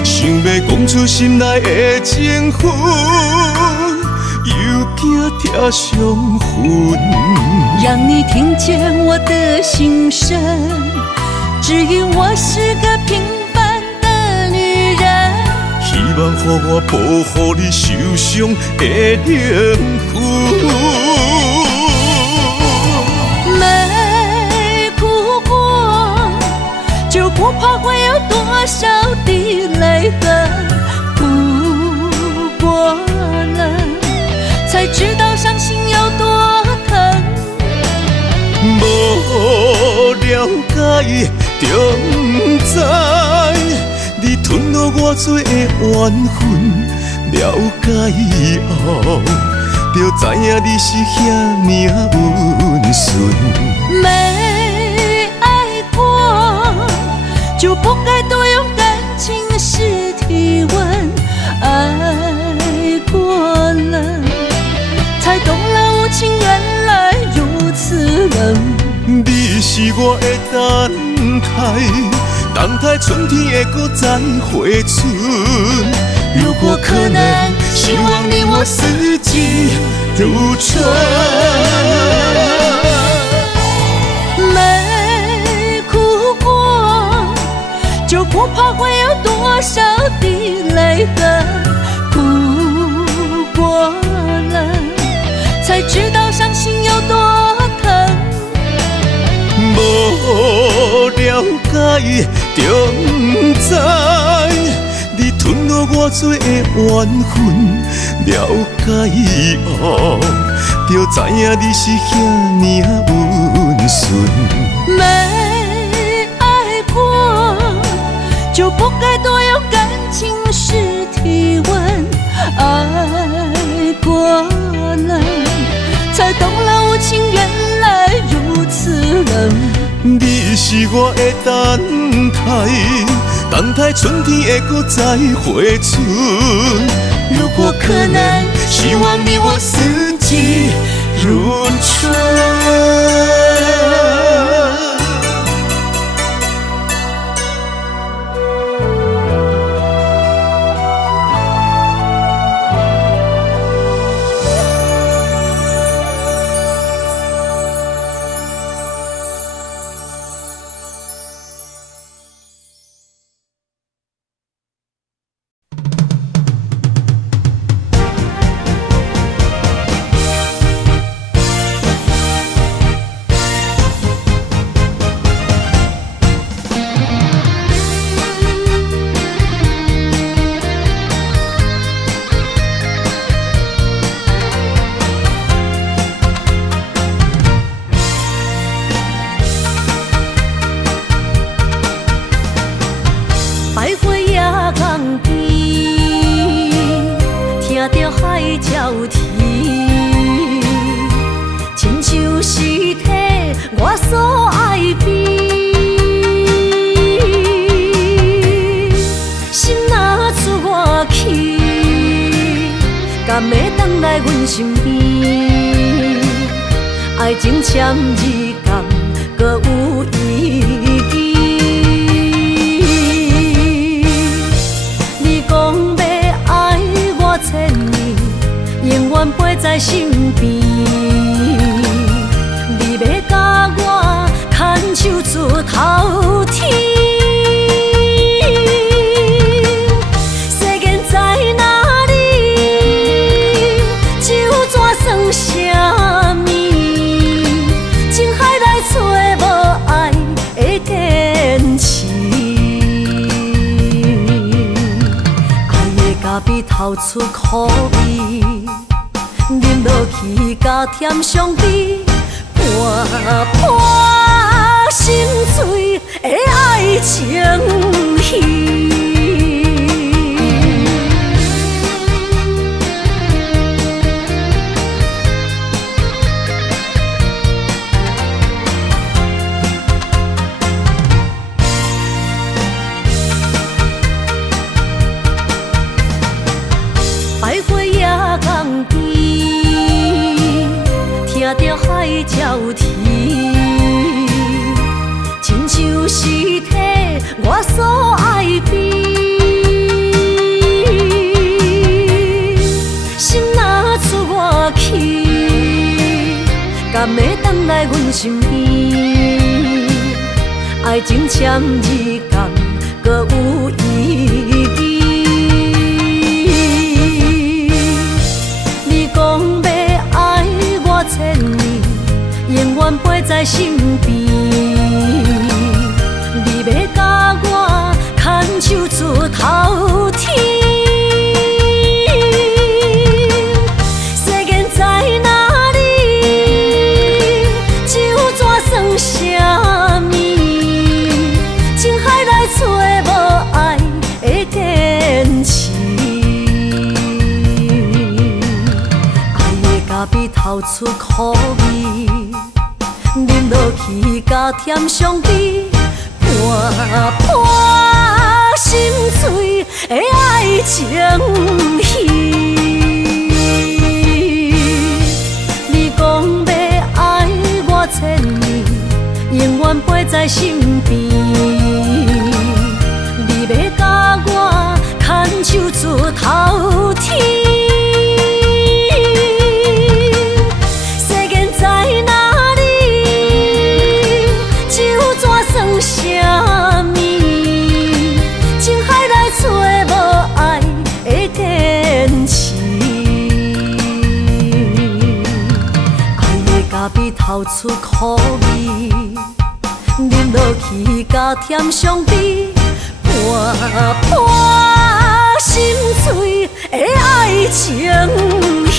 想要讲出心内的情绪，又惊贴伤痕。让你听见我的心声，只因我是个平凡的女人。希望予我保护你受伤的灵魂。没哭过，就不怕会有多少滴泪痕。哭过了，才知道伤心有多疼。无了解，就不知你吞落我多的缘分。了解后，就知影你是遐命运顺。没爱过，就不该多用感情试体温。爱过了，才懂了无情原来如此冷。你是我的等待春天会搁再回春。如果可能，希望你我四季如春。没哭过，就不怕会有多少滴泪痕。哭过了，才知道伤心有多疼。无了解，就不知你吞落我多的缘分。了解后，就知影你是遐命运顺。没爱过，就不该多用感情试体温。爱过了，才懂了无情原来如此冷。你是我的等待春天会搁再回春。如果可能，希望你我四季如春。阮身边，爱情签字间，搁有意义。你讲要爱我千年，永远陪在身边。你要甲我牵手出头天。比透出苦味，饮落去甲甜相比，伴伴心碎的爱情戏。百花夜港边，听着海鸟啼，亲像是替我所爱的。心若出我去，敢会回来阮身边？爱情签字间，搁有意义。千年，永远陪在身边。你要甲我牵手出头天。世间在哪里？酒怎算什么？情海来找无爱的坚持。比透出苦味，饮落去甲甜相比，伴伴心碎的爱情戏。你讲要爱我千年，永远陪在身边。你要甲我牵手出头天。比透出苦味，饮落去甲甜相比，伴伴心碎的爱情戏。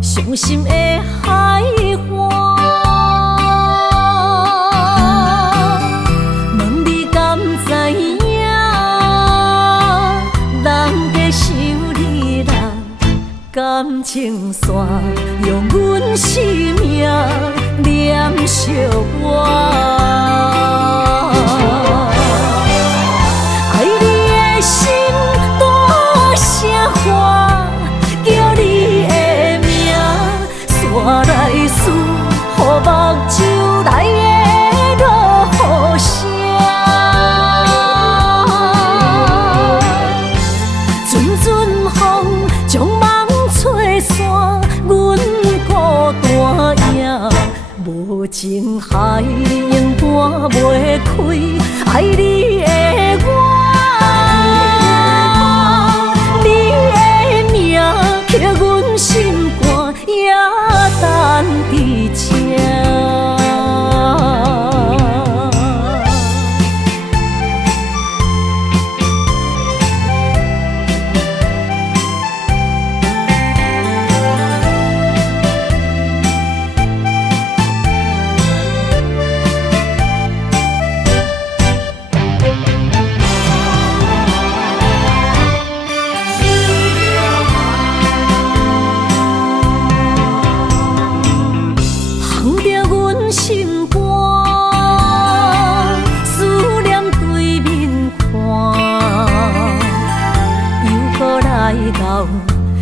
伤心的海岸，问你敢知影？人在想你啦，感情线用阮生命念惜我。爱你的心大声喊，叫你的名，山来思，雨目睭来的情海永半袂开，爱你的我，你的名刻阮心肝，也等伫这。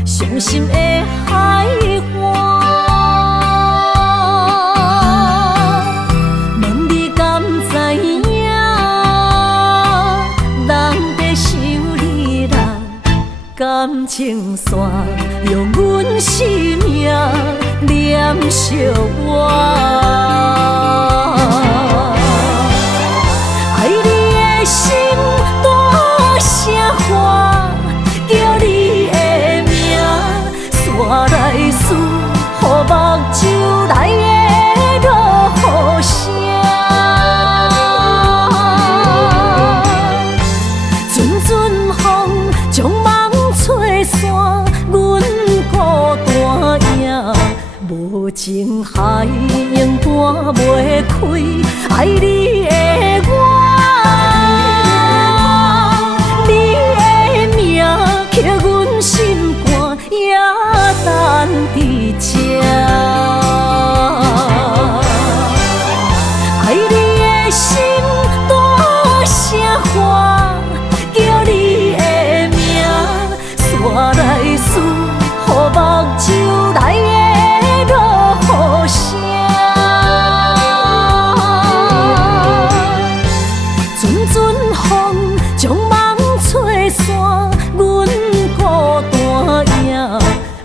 伤心的海岸，问你敢知影？人在想你人感情线，用阮生命念惜我。爱你的心大声喊，叫你的名，山来思，予目睭内的落雨声。阵阵风将梦吹散，阮孤单影，无情海永半袂开，爱你的我。刻阮心肝，也等伫这。爱你的心大声喊，叫你的名，山来思，予目睭内的落雨声。阵阵风将梦吹散。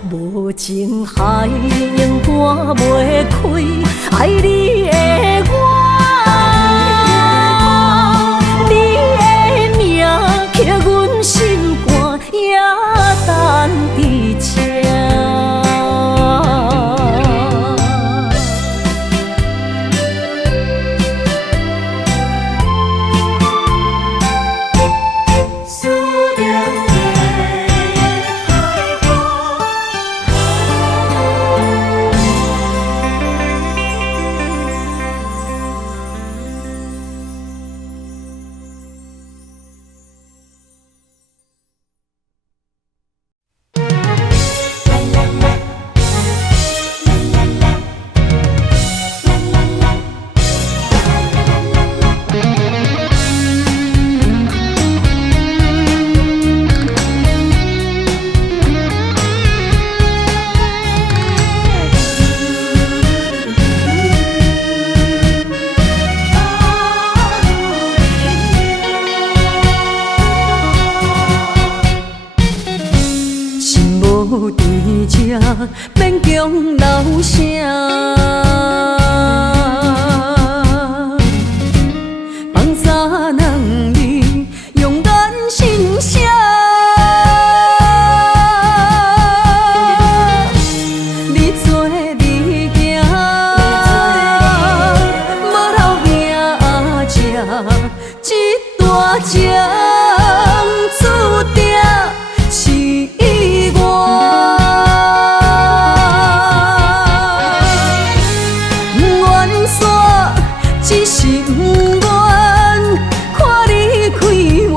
无情海永半袂开，爱你的我，你的名刻阮心肝，也等伫这。免强留声，放洒两字，用眼心声。你做你行，无留命食，一大情注定是我。只是不愿看你开我，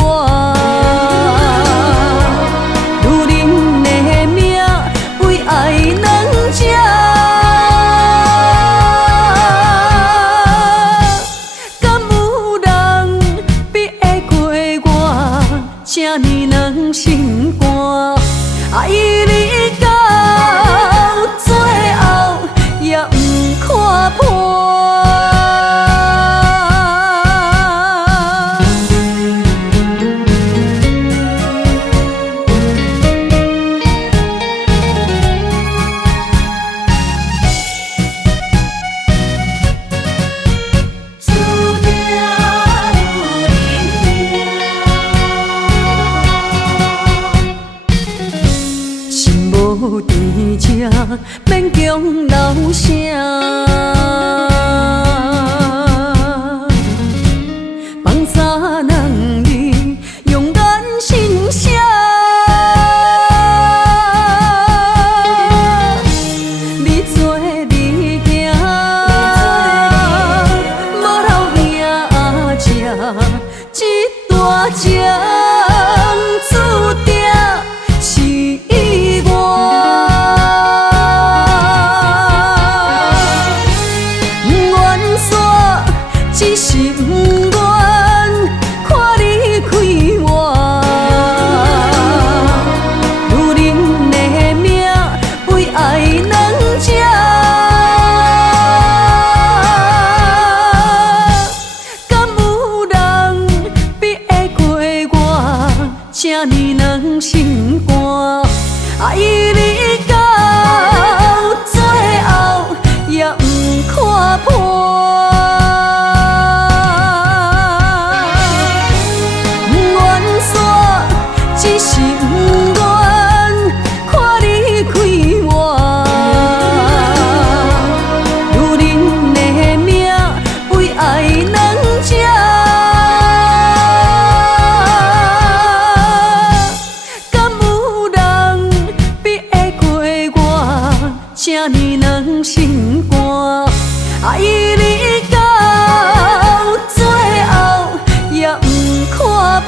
女人的命为爱两只，敢有人比会过我这呢软心肝？爱你到最后也不看破。厝甜吃，免强留声。放三人儿用眼心声，你做你行，无老兄食一大江，注定是我。愿煞只是不愿看你开我，女人的命为爱两只，敢有人比会过我这呢软心肝？爱你到最后也不看破。只是不愿看你开我，女人的命为爱两只，敢有人比会过我这呢软心肝？爱你到最后也不看破。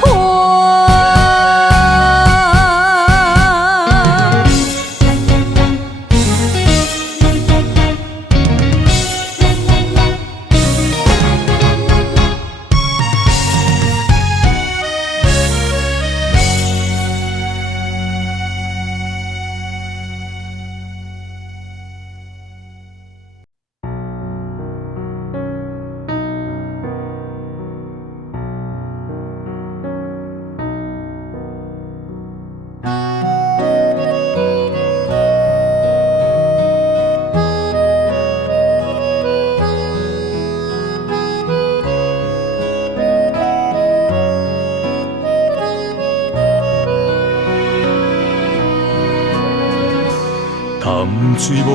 潭水无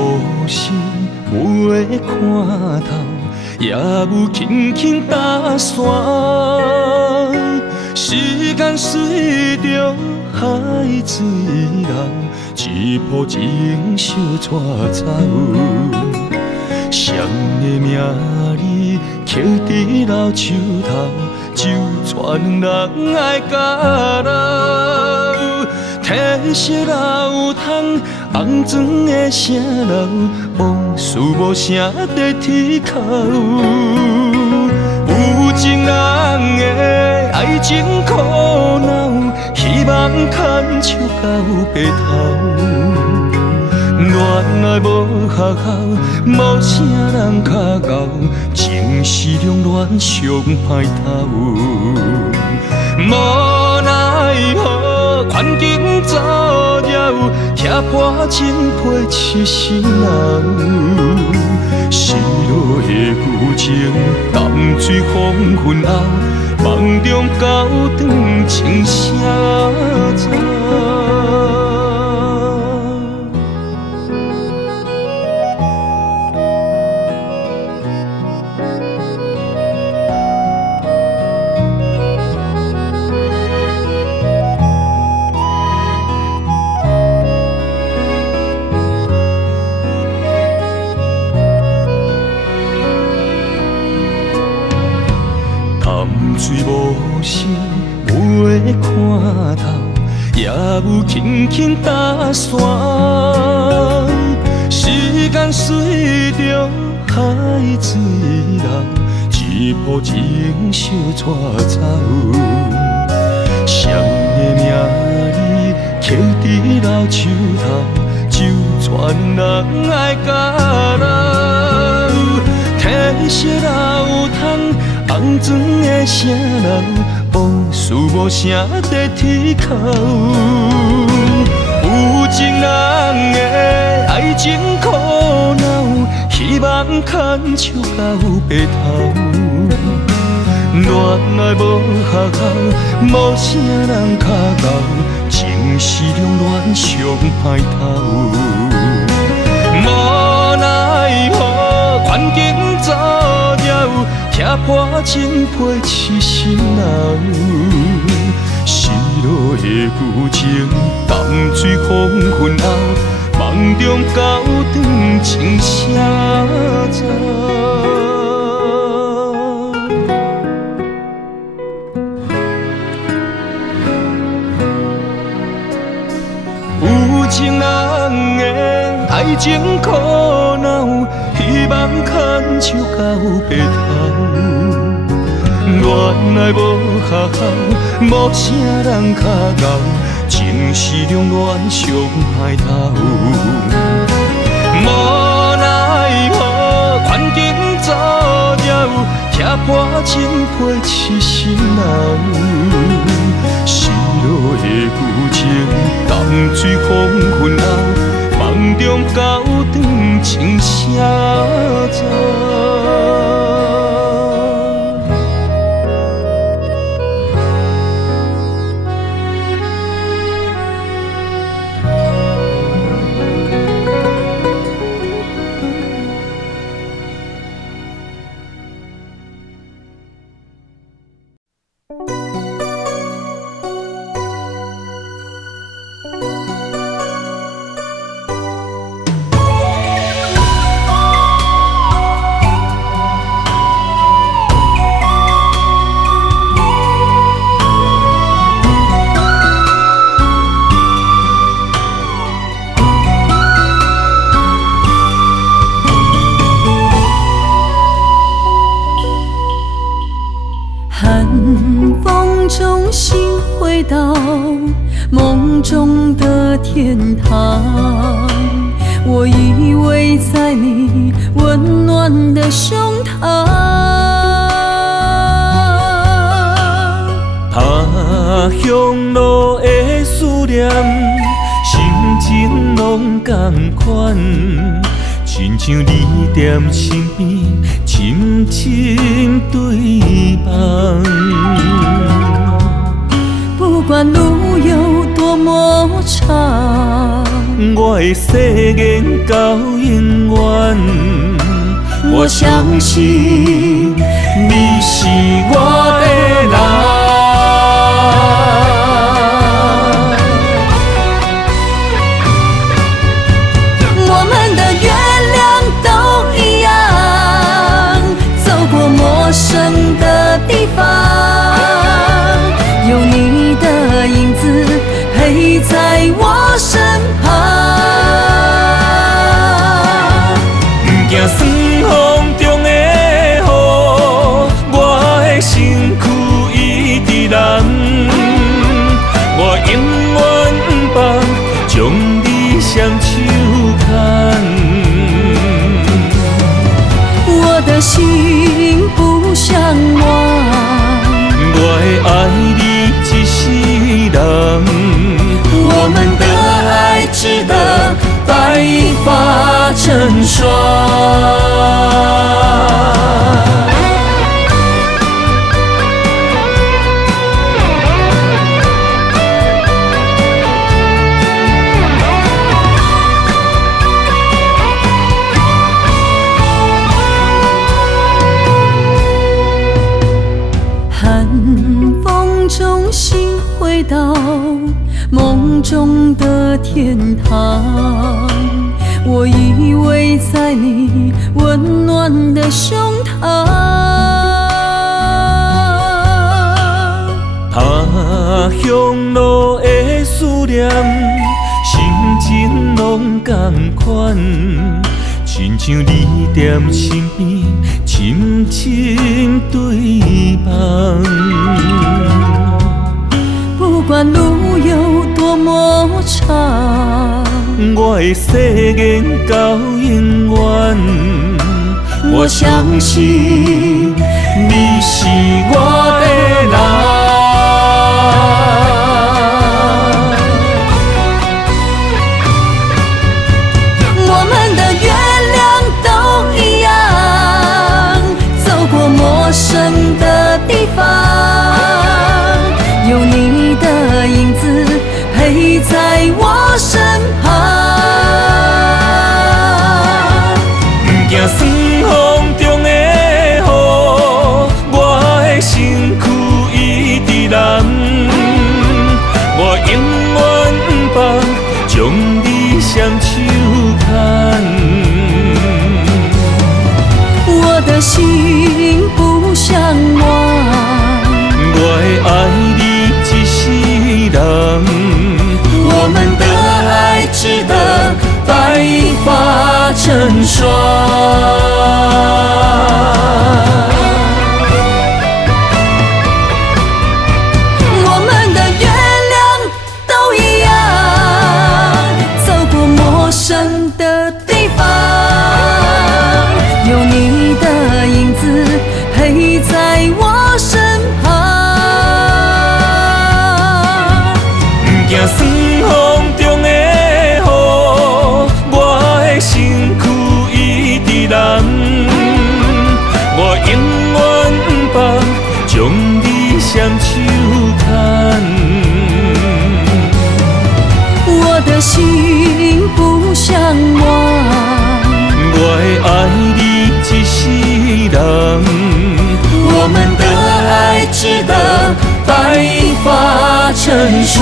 声，无会看透，也有轻轻打散。时间随着海水流，一步情小带走。谁的名字刻在老树头，就全人爱甲老。褪色老窗，红砖的城楼，往事无声在天口。有情人的爱情苦恼，希望牵手到白头。恋爱无学校，无啥人较教，情是两恋上歹头。无奈何，环境造谣，踢破真配痴心人。失落的旧情，淡水黄昏后，梦中高长情声走。水无声，无会看透，也有轻轻打散。时间随着海水流，一步情小带走。谁的名字刻在老树头，就全人爱甲老。褪色老窗，红砖的城楼，往事无声在天口。有情人的爱情苦恼，希望牵手到白头。恋爱无学校，无啥人较教，情情是两恋上歹头，无奈何环境左右，踢破真配痴心人。失落的旧情，淡水风云后，梦中高长情写照。有情人的爱情苦恼，希望牵手到白头。原来无学校，无啥人较敖，情是两恋上歹头。无奈何环境左右，踢破真配痴心人。失落的旧情，淡水风云后，梦中高长情写照。回到梦中的天堂，我依偎在你温暖的胸膛。他乡路的思念，心情拢同款，亲像你踮身边，深深对望。不管路有多么长，我的誓言到永远。我相信你是我的人。我们的月亮都一样，走过陌生的地方，有你的影子陪在我身旁。不惊酸风中的雨，我的身躯一直蓝。我永远不放，将你双手牵。我的心不想忘，我会爱你一世人。我们的爱值得白发成霜。寒风中心回到梦中的天堂，我依偎在你温暖的胸膛。他乡路的思念，心情拢同款，亲像你踮身边，深深对望。不管路有多么长，我的誓言到永远。我相信你是我的人。我们的月亮都一样，走过陌生的地方，有你的影子陪在我身旁。不惊霜风中的雨，我的身躯一直蓝。我永远不放，将你双手牵。我的心不像我，我会爱你一世人。我们的爱值得白发成霜。我们的月亮都一样，走过陌生的地方，有你的影子陪在我身旁。不惊霜风中的雨，我的身躯一直蓝。我永远不放，将你双手牵。我的心不像我，我会爱你一世人。我们的爱值得白发成霜。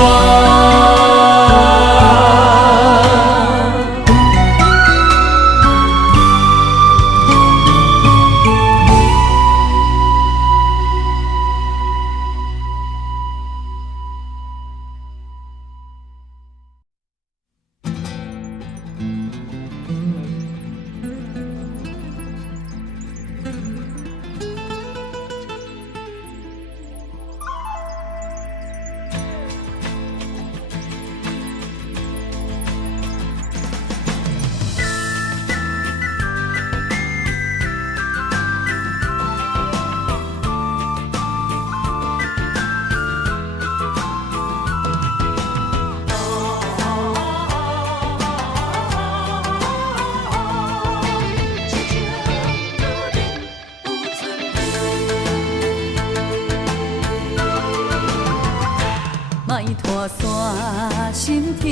莫拖山，心痛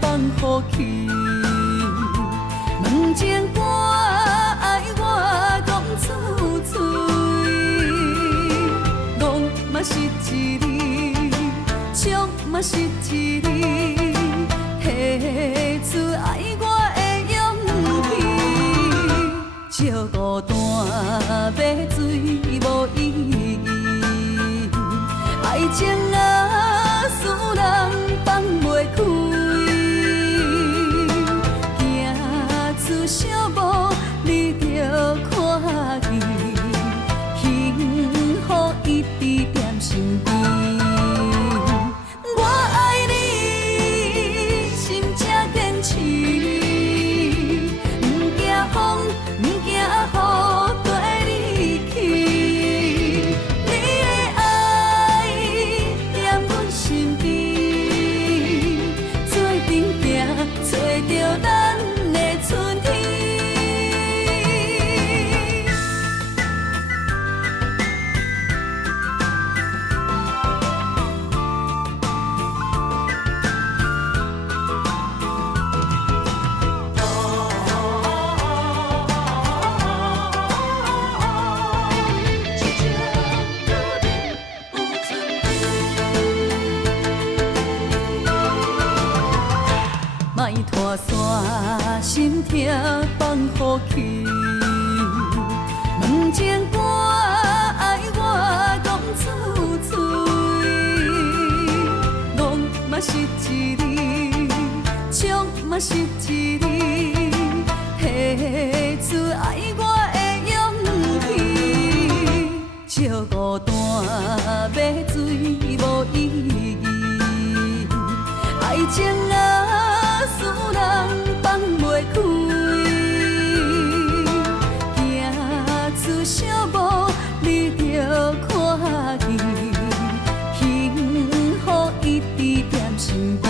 放予去。问情歌爱我讲出嘴，戆嘛是一字，唱嘛是一字，提出爱我的勇气。照孤单买水无意义，爱情啊。使人放袂开，行出小步你着看见，幸福一直踮身边。我爱你，心正坚持，不惊风，不惊雨，跟你去。你的爱踮阮身边，做阵行，找着咱的春天。莫拖山，心痛放予去。问情歌爱我讲出嘴，戆嘛是一字，唱嘛是一字，提出爱我的勇气。照孤单买水无意义，爱情啊。使人放袂开，行出小步你着看见，幸福一直踮身边。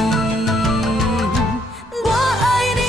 我爱你。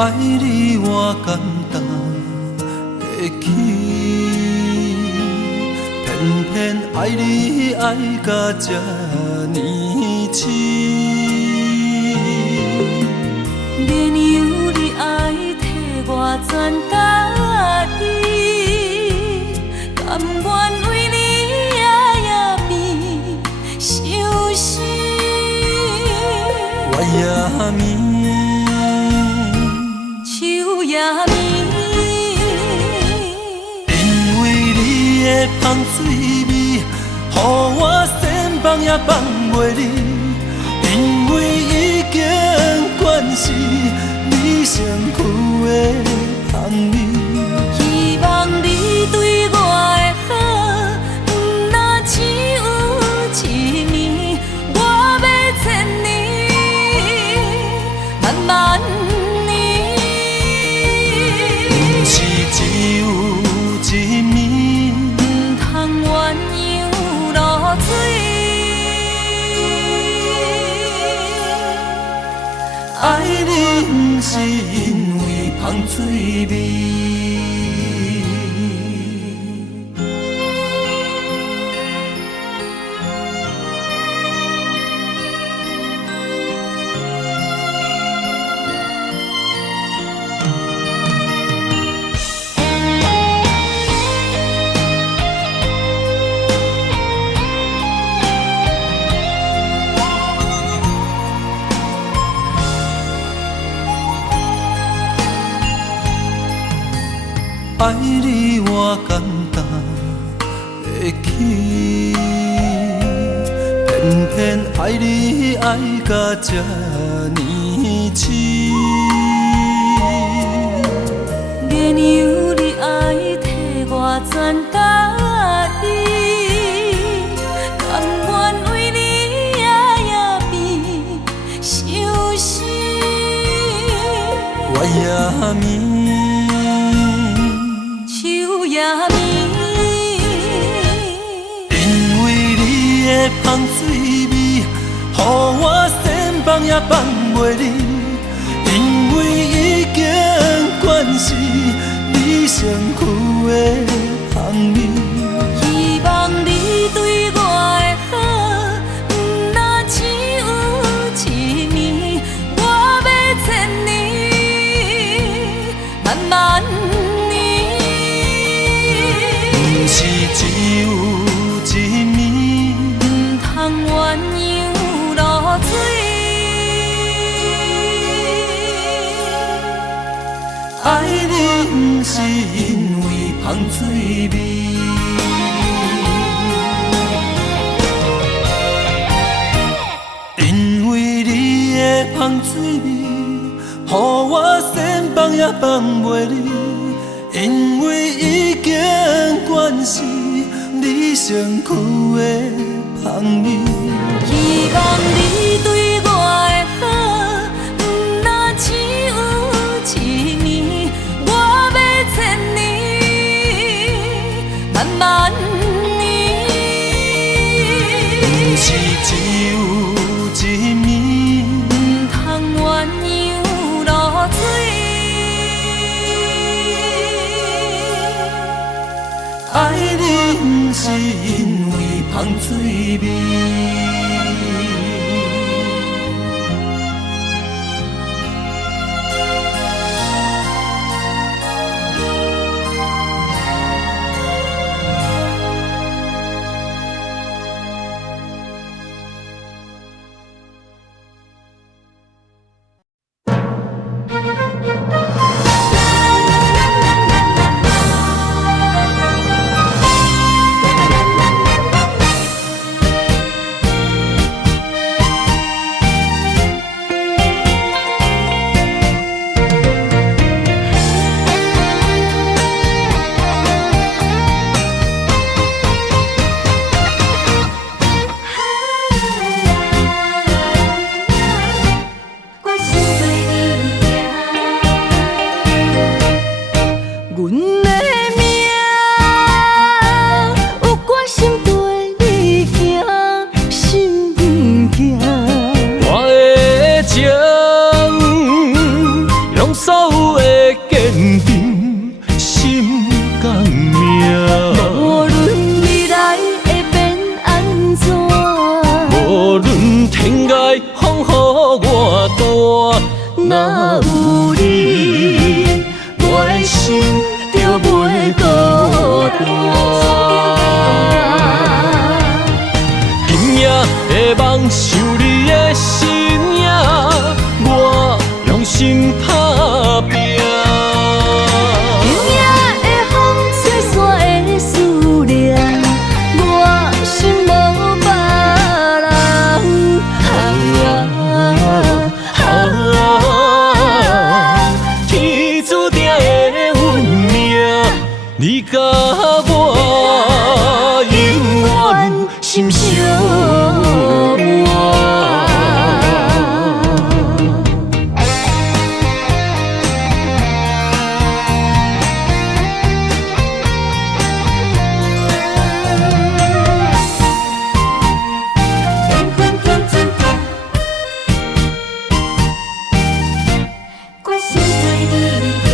爱你我简单会起，偏偏爱你爱到这呢深。绵羊你爱替我全答应，甘愿为你夜眠伤心。我也眠，树也眠，因为你的香水味，予我先放也放袂离。因为已经惯是你身躯的香味，希望你对我的好，不若只有一年，我要千年，慢慢年。不是只有一暝，唔通鸳鸯落水。爱你不是因为香水味。爱你我简单会起，偏偏爱你爱到这呢深。绵羊你爱替我全答应，甘愿为你夜眠伤心。我也眠。也眠，因为你的香水味，予我先放也放袂离。因为已经惯是你身躯的香味，希望你对我的好，不若只有一年，我要千年，慢慢。不是只有一暝，唔通鸳鸯落水。爱你不是因为香水味，因为你的香水味，予我先放也放袂离。因为已经惯是你身躯的香味，希望你对我的好，不若只有一年，我要千年，慢慢年。不是只有一暝，唔通鸳鸯落水。爱你不是因为香水味。我想对你行。天涯风雨我大，若有你，我的心就袂孤单。今夜的梦想你的身影，我用心打拼。今夜的风吹散的思念，我心无别人。天注定的运命，你甲我永远心相偎。决心对你行。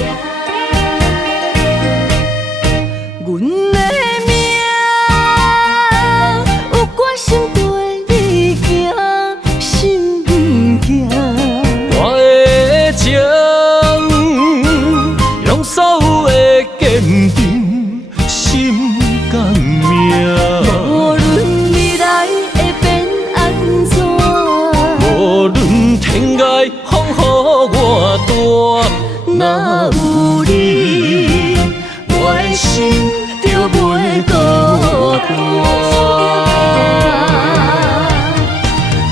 阮的命有决心对你行，心不惊。我的情，用所有的坚定，心甘命。无论未来会变安怎，无论天涯风雨我大，若有你，我的心就袂孤单。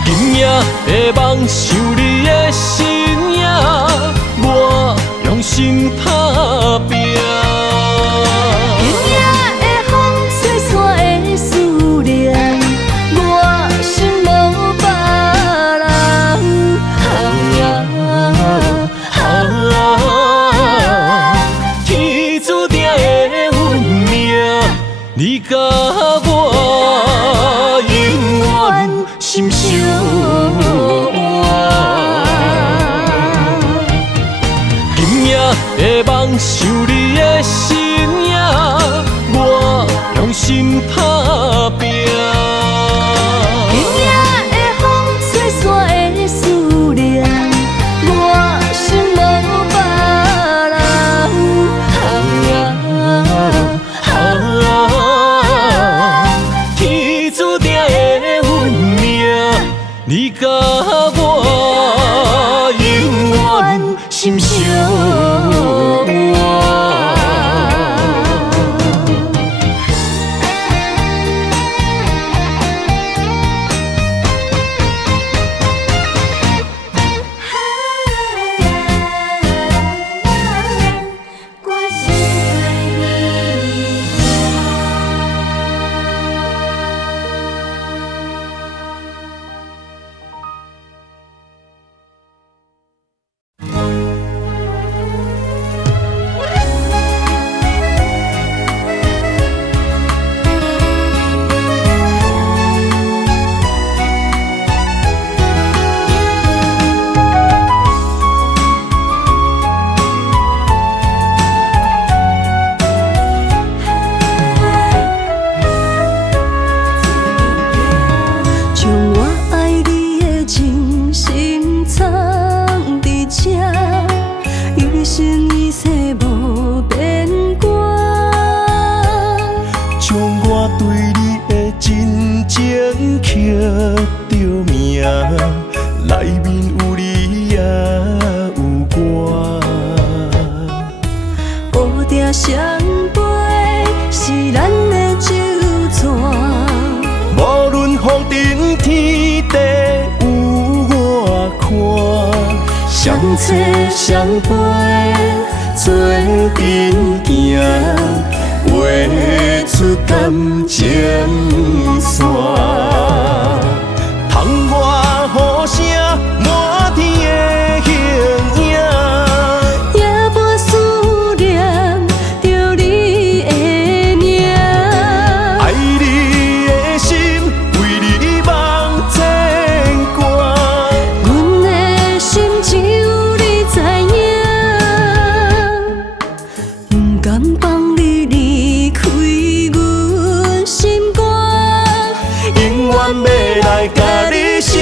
今夜的梦想你的身影，我用心打拼。今夜的风吹散的思念，我心无别人。天注定的运命，你甲我永远心相偎。今夜的梦想你的身影，我用心打拼。今夜的风吹散的思念，我心无别人。天注定的运命，你甲我永远心相偎。决心对你将我爱你的真心藏伫这，一生一世无变卦。将我对你的真情刻着名，内面有你也有我。乌定相陪是咱的酒泉。无论风尘天地有我看，相切相陪做阵行，画出感情线。窗外雨声满天的形影。夜半思念着你的名，爱你的心为你梦牵挂，阮的心只有你知影，不甘放你离开阮心肝，永远要来甲你相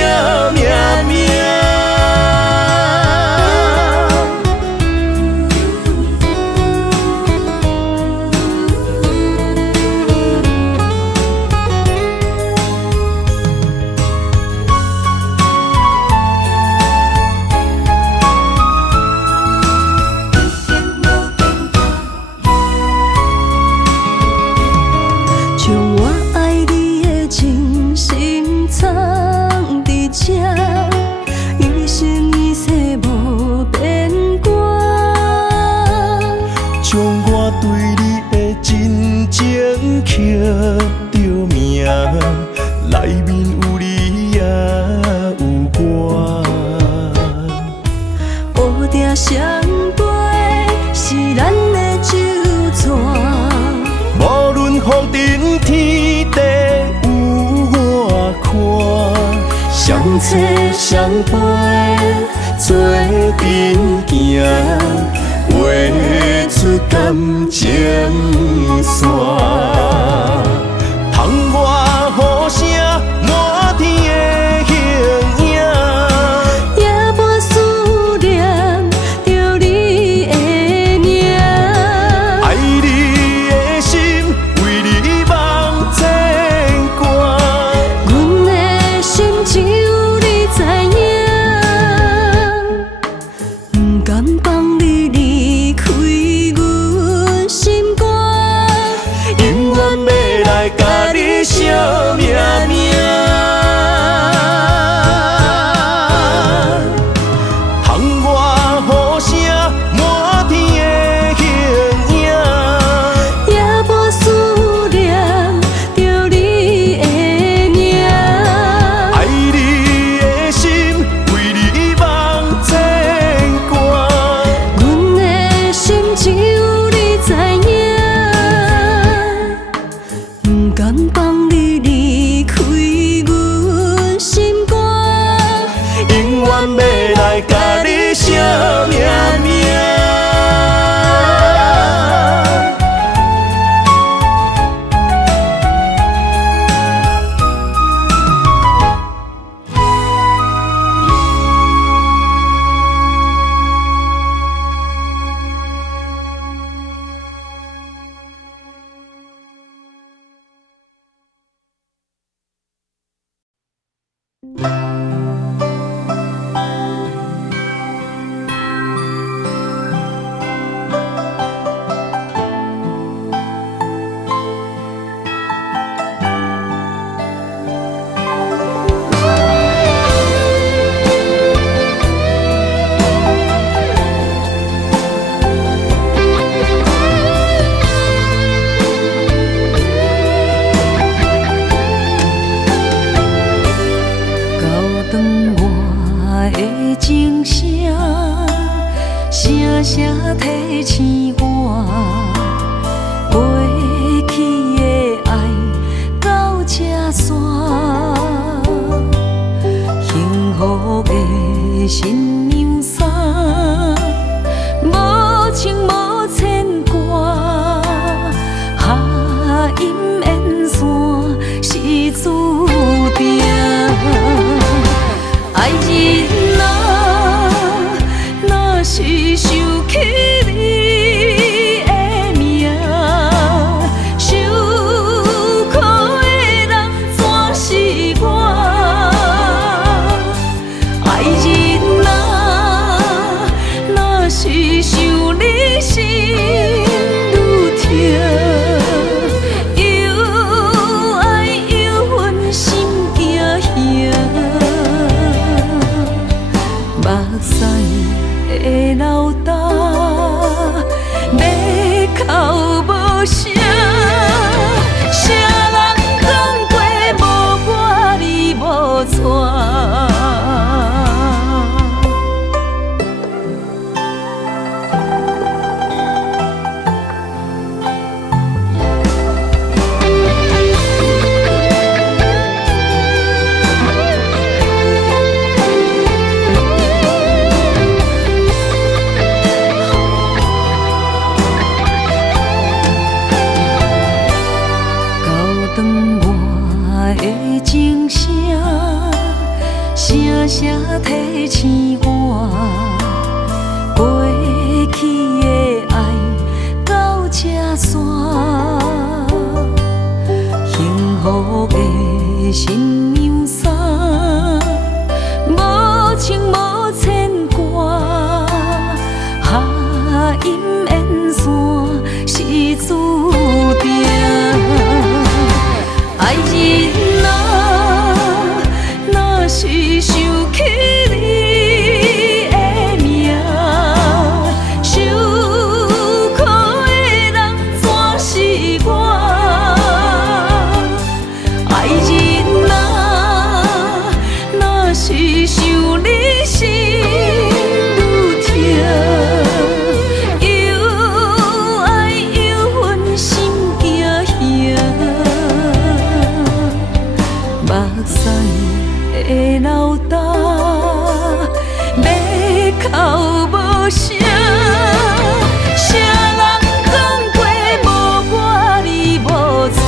切相陪，做阵行，画出感情线。窗外雨声满天的形影，也无思念着你的名。爱你的心为你梦牵挂，阮的心只有你知影，不甘放你离开阮心肝，永远要来甲你惜命命。窗外雨声满天的形影，也无思念着你的名。爱你的心为你梦牵挂，阮的心只有你知影，不甘放你离开阮心肝，永远要来甲你惜命命。高长我的情声，声声提醒我，过去的爱到这线，幸福的新娘衫，无情无牵挂，下阴缘线是注定。爱人啊，若是想起你的名，受苦的人全是我。爱人啊，若是想你心愈痛，又爱又恨心惊惊。目屎的流干，要哭无声，谁人讲过无我你无带？高长我的情声，声声提醒我，过去的爱到这线，幸福的新娘衫，无情无牵挂，下阴缘线是注定。爱人啊，若是想起你的名，受苦的人全是我。爱人啊，若是想你心愈痛，又爱又恨心惊惊。目屎的流老大，要哭无声。啥人讲过无我你无带？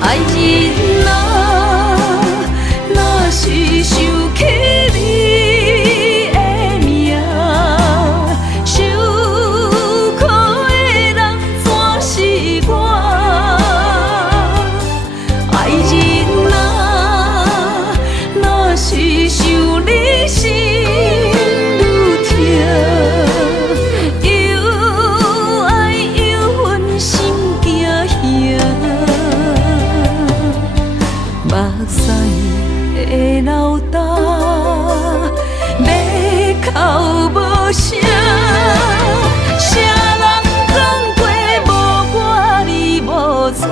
爱人若是想起你的名，受苦的人怎是我？爱人若是想你心愈痛，又爱又恨心惊吓。目屎的老大，要哭无声。啥人讲过无我你无带？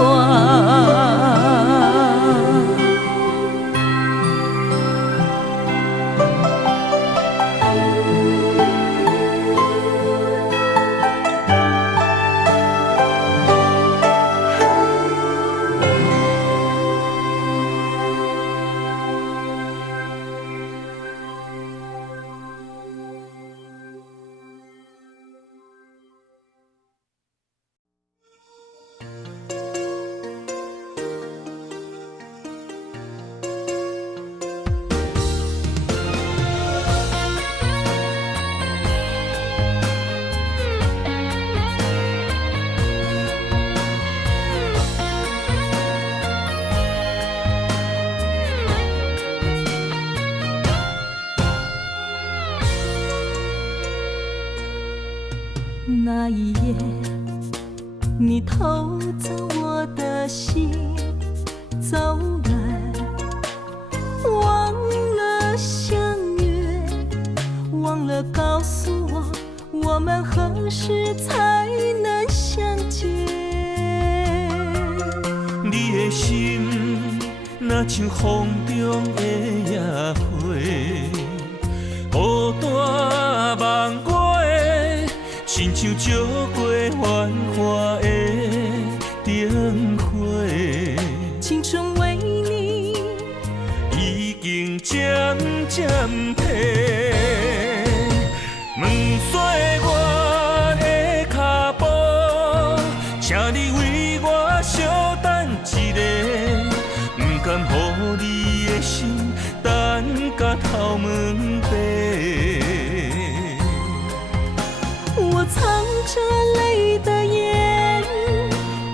那一夜，你偷走我的心，走远，忘了相约，忘了告诉我，我们何时才能相见？你的心若像风中的野花，孤单梦过的，亲像照过繁华的灯火。青春为你已经渐渐褪，问岁月的脚步，请你为我稍等一下，不甘予你的心等甲头毛白。我藏着泪的眼，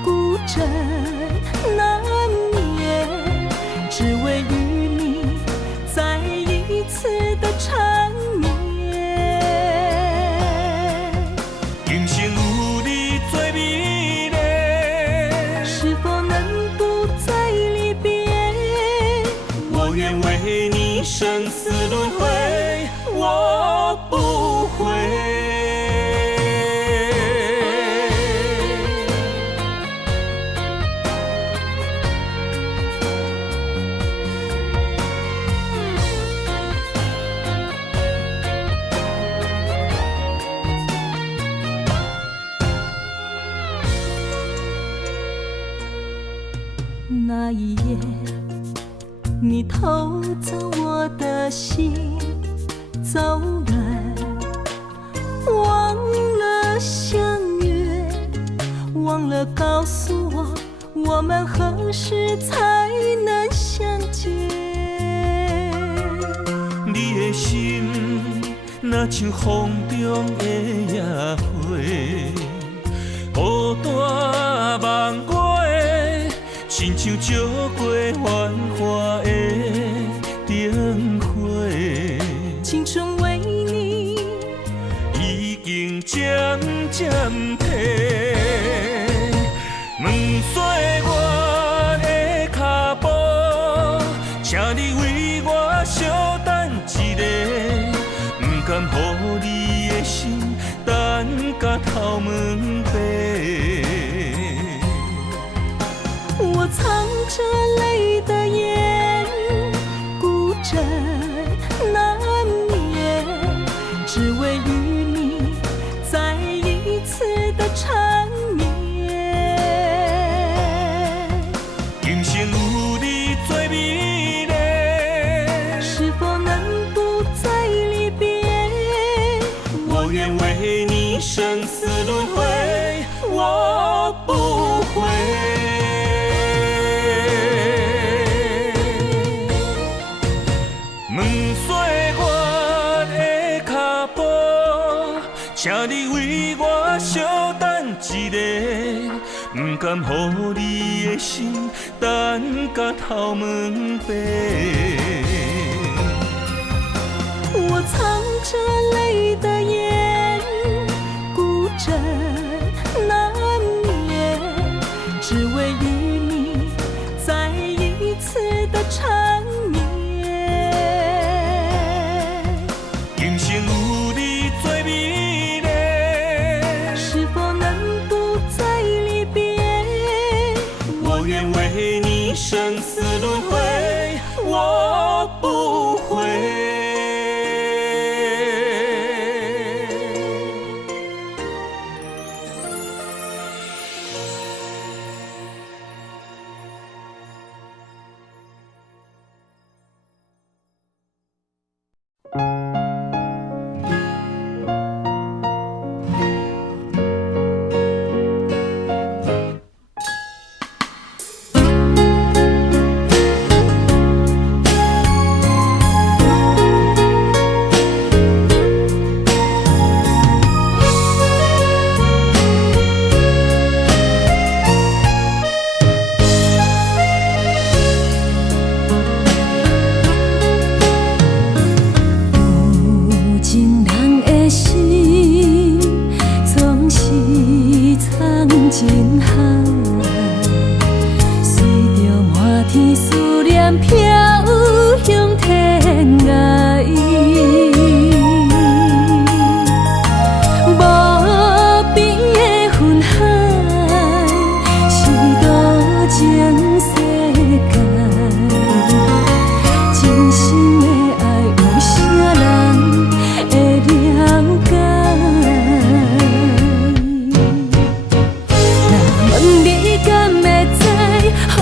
孤枕难眠，只为与你再一次的缠绵。今生有你最美丽，是否能不再离别？我愿为你生死轮回，我不悔。那一夜，你偷走我的心，走远，忘了相约，忘了告诉我，我们何时才能相见？你的心若像风中的野花，孤单梦过的，亲像照过繁华的灯火。青春为你已经渐渐褪，问岁月的脚步，请你为我稍等一下，不甘予你的心等甲头毛白。我藏着泪的眼，孤枕难眠，只为与你再一次的缠绵。死轮回，我不悔。问岁我的脚步，请你为我稍等一下，不甘予你的心等甲头毛白。我藏着泪的眼，孤枕难眠，只为与你再一次的缠绵。今生有你做美丽，是否能不再离别？我愿为你生死轮回，我不悔。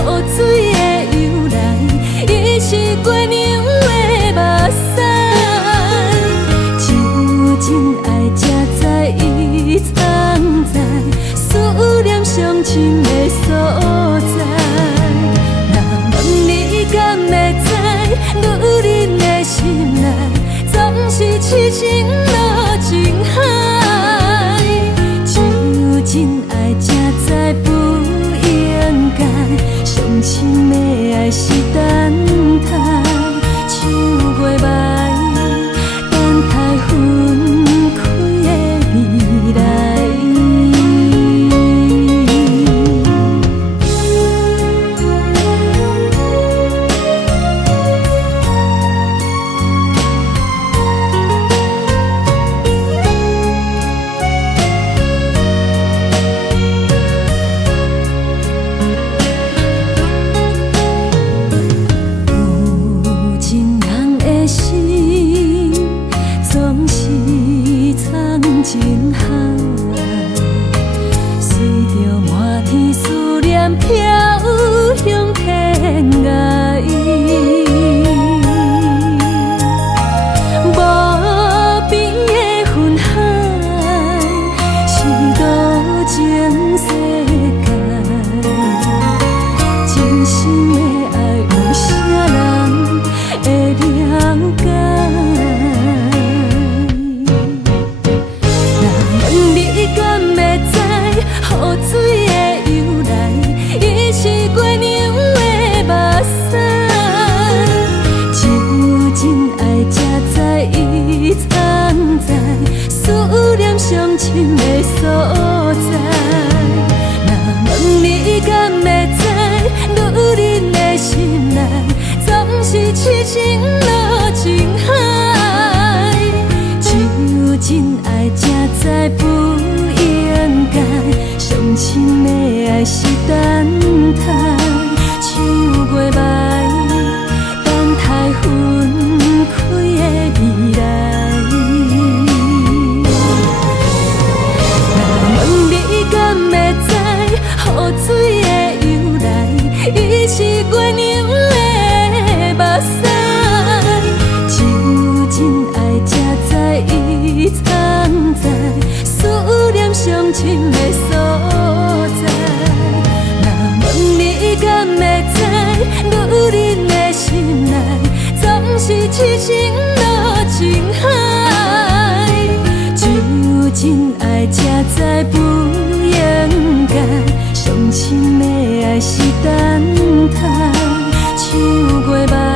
雨水的游人。是痴情落情海，只有真爱才知不应该，伤心的爱是等待，唱过目。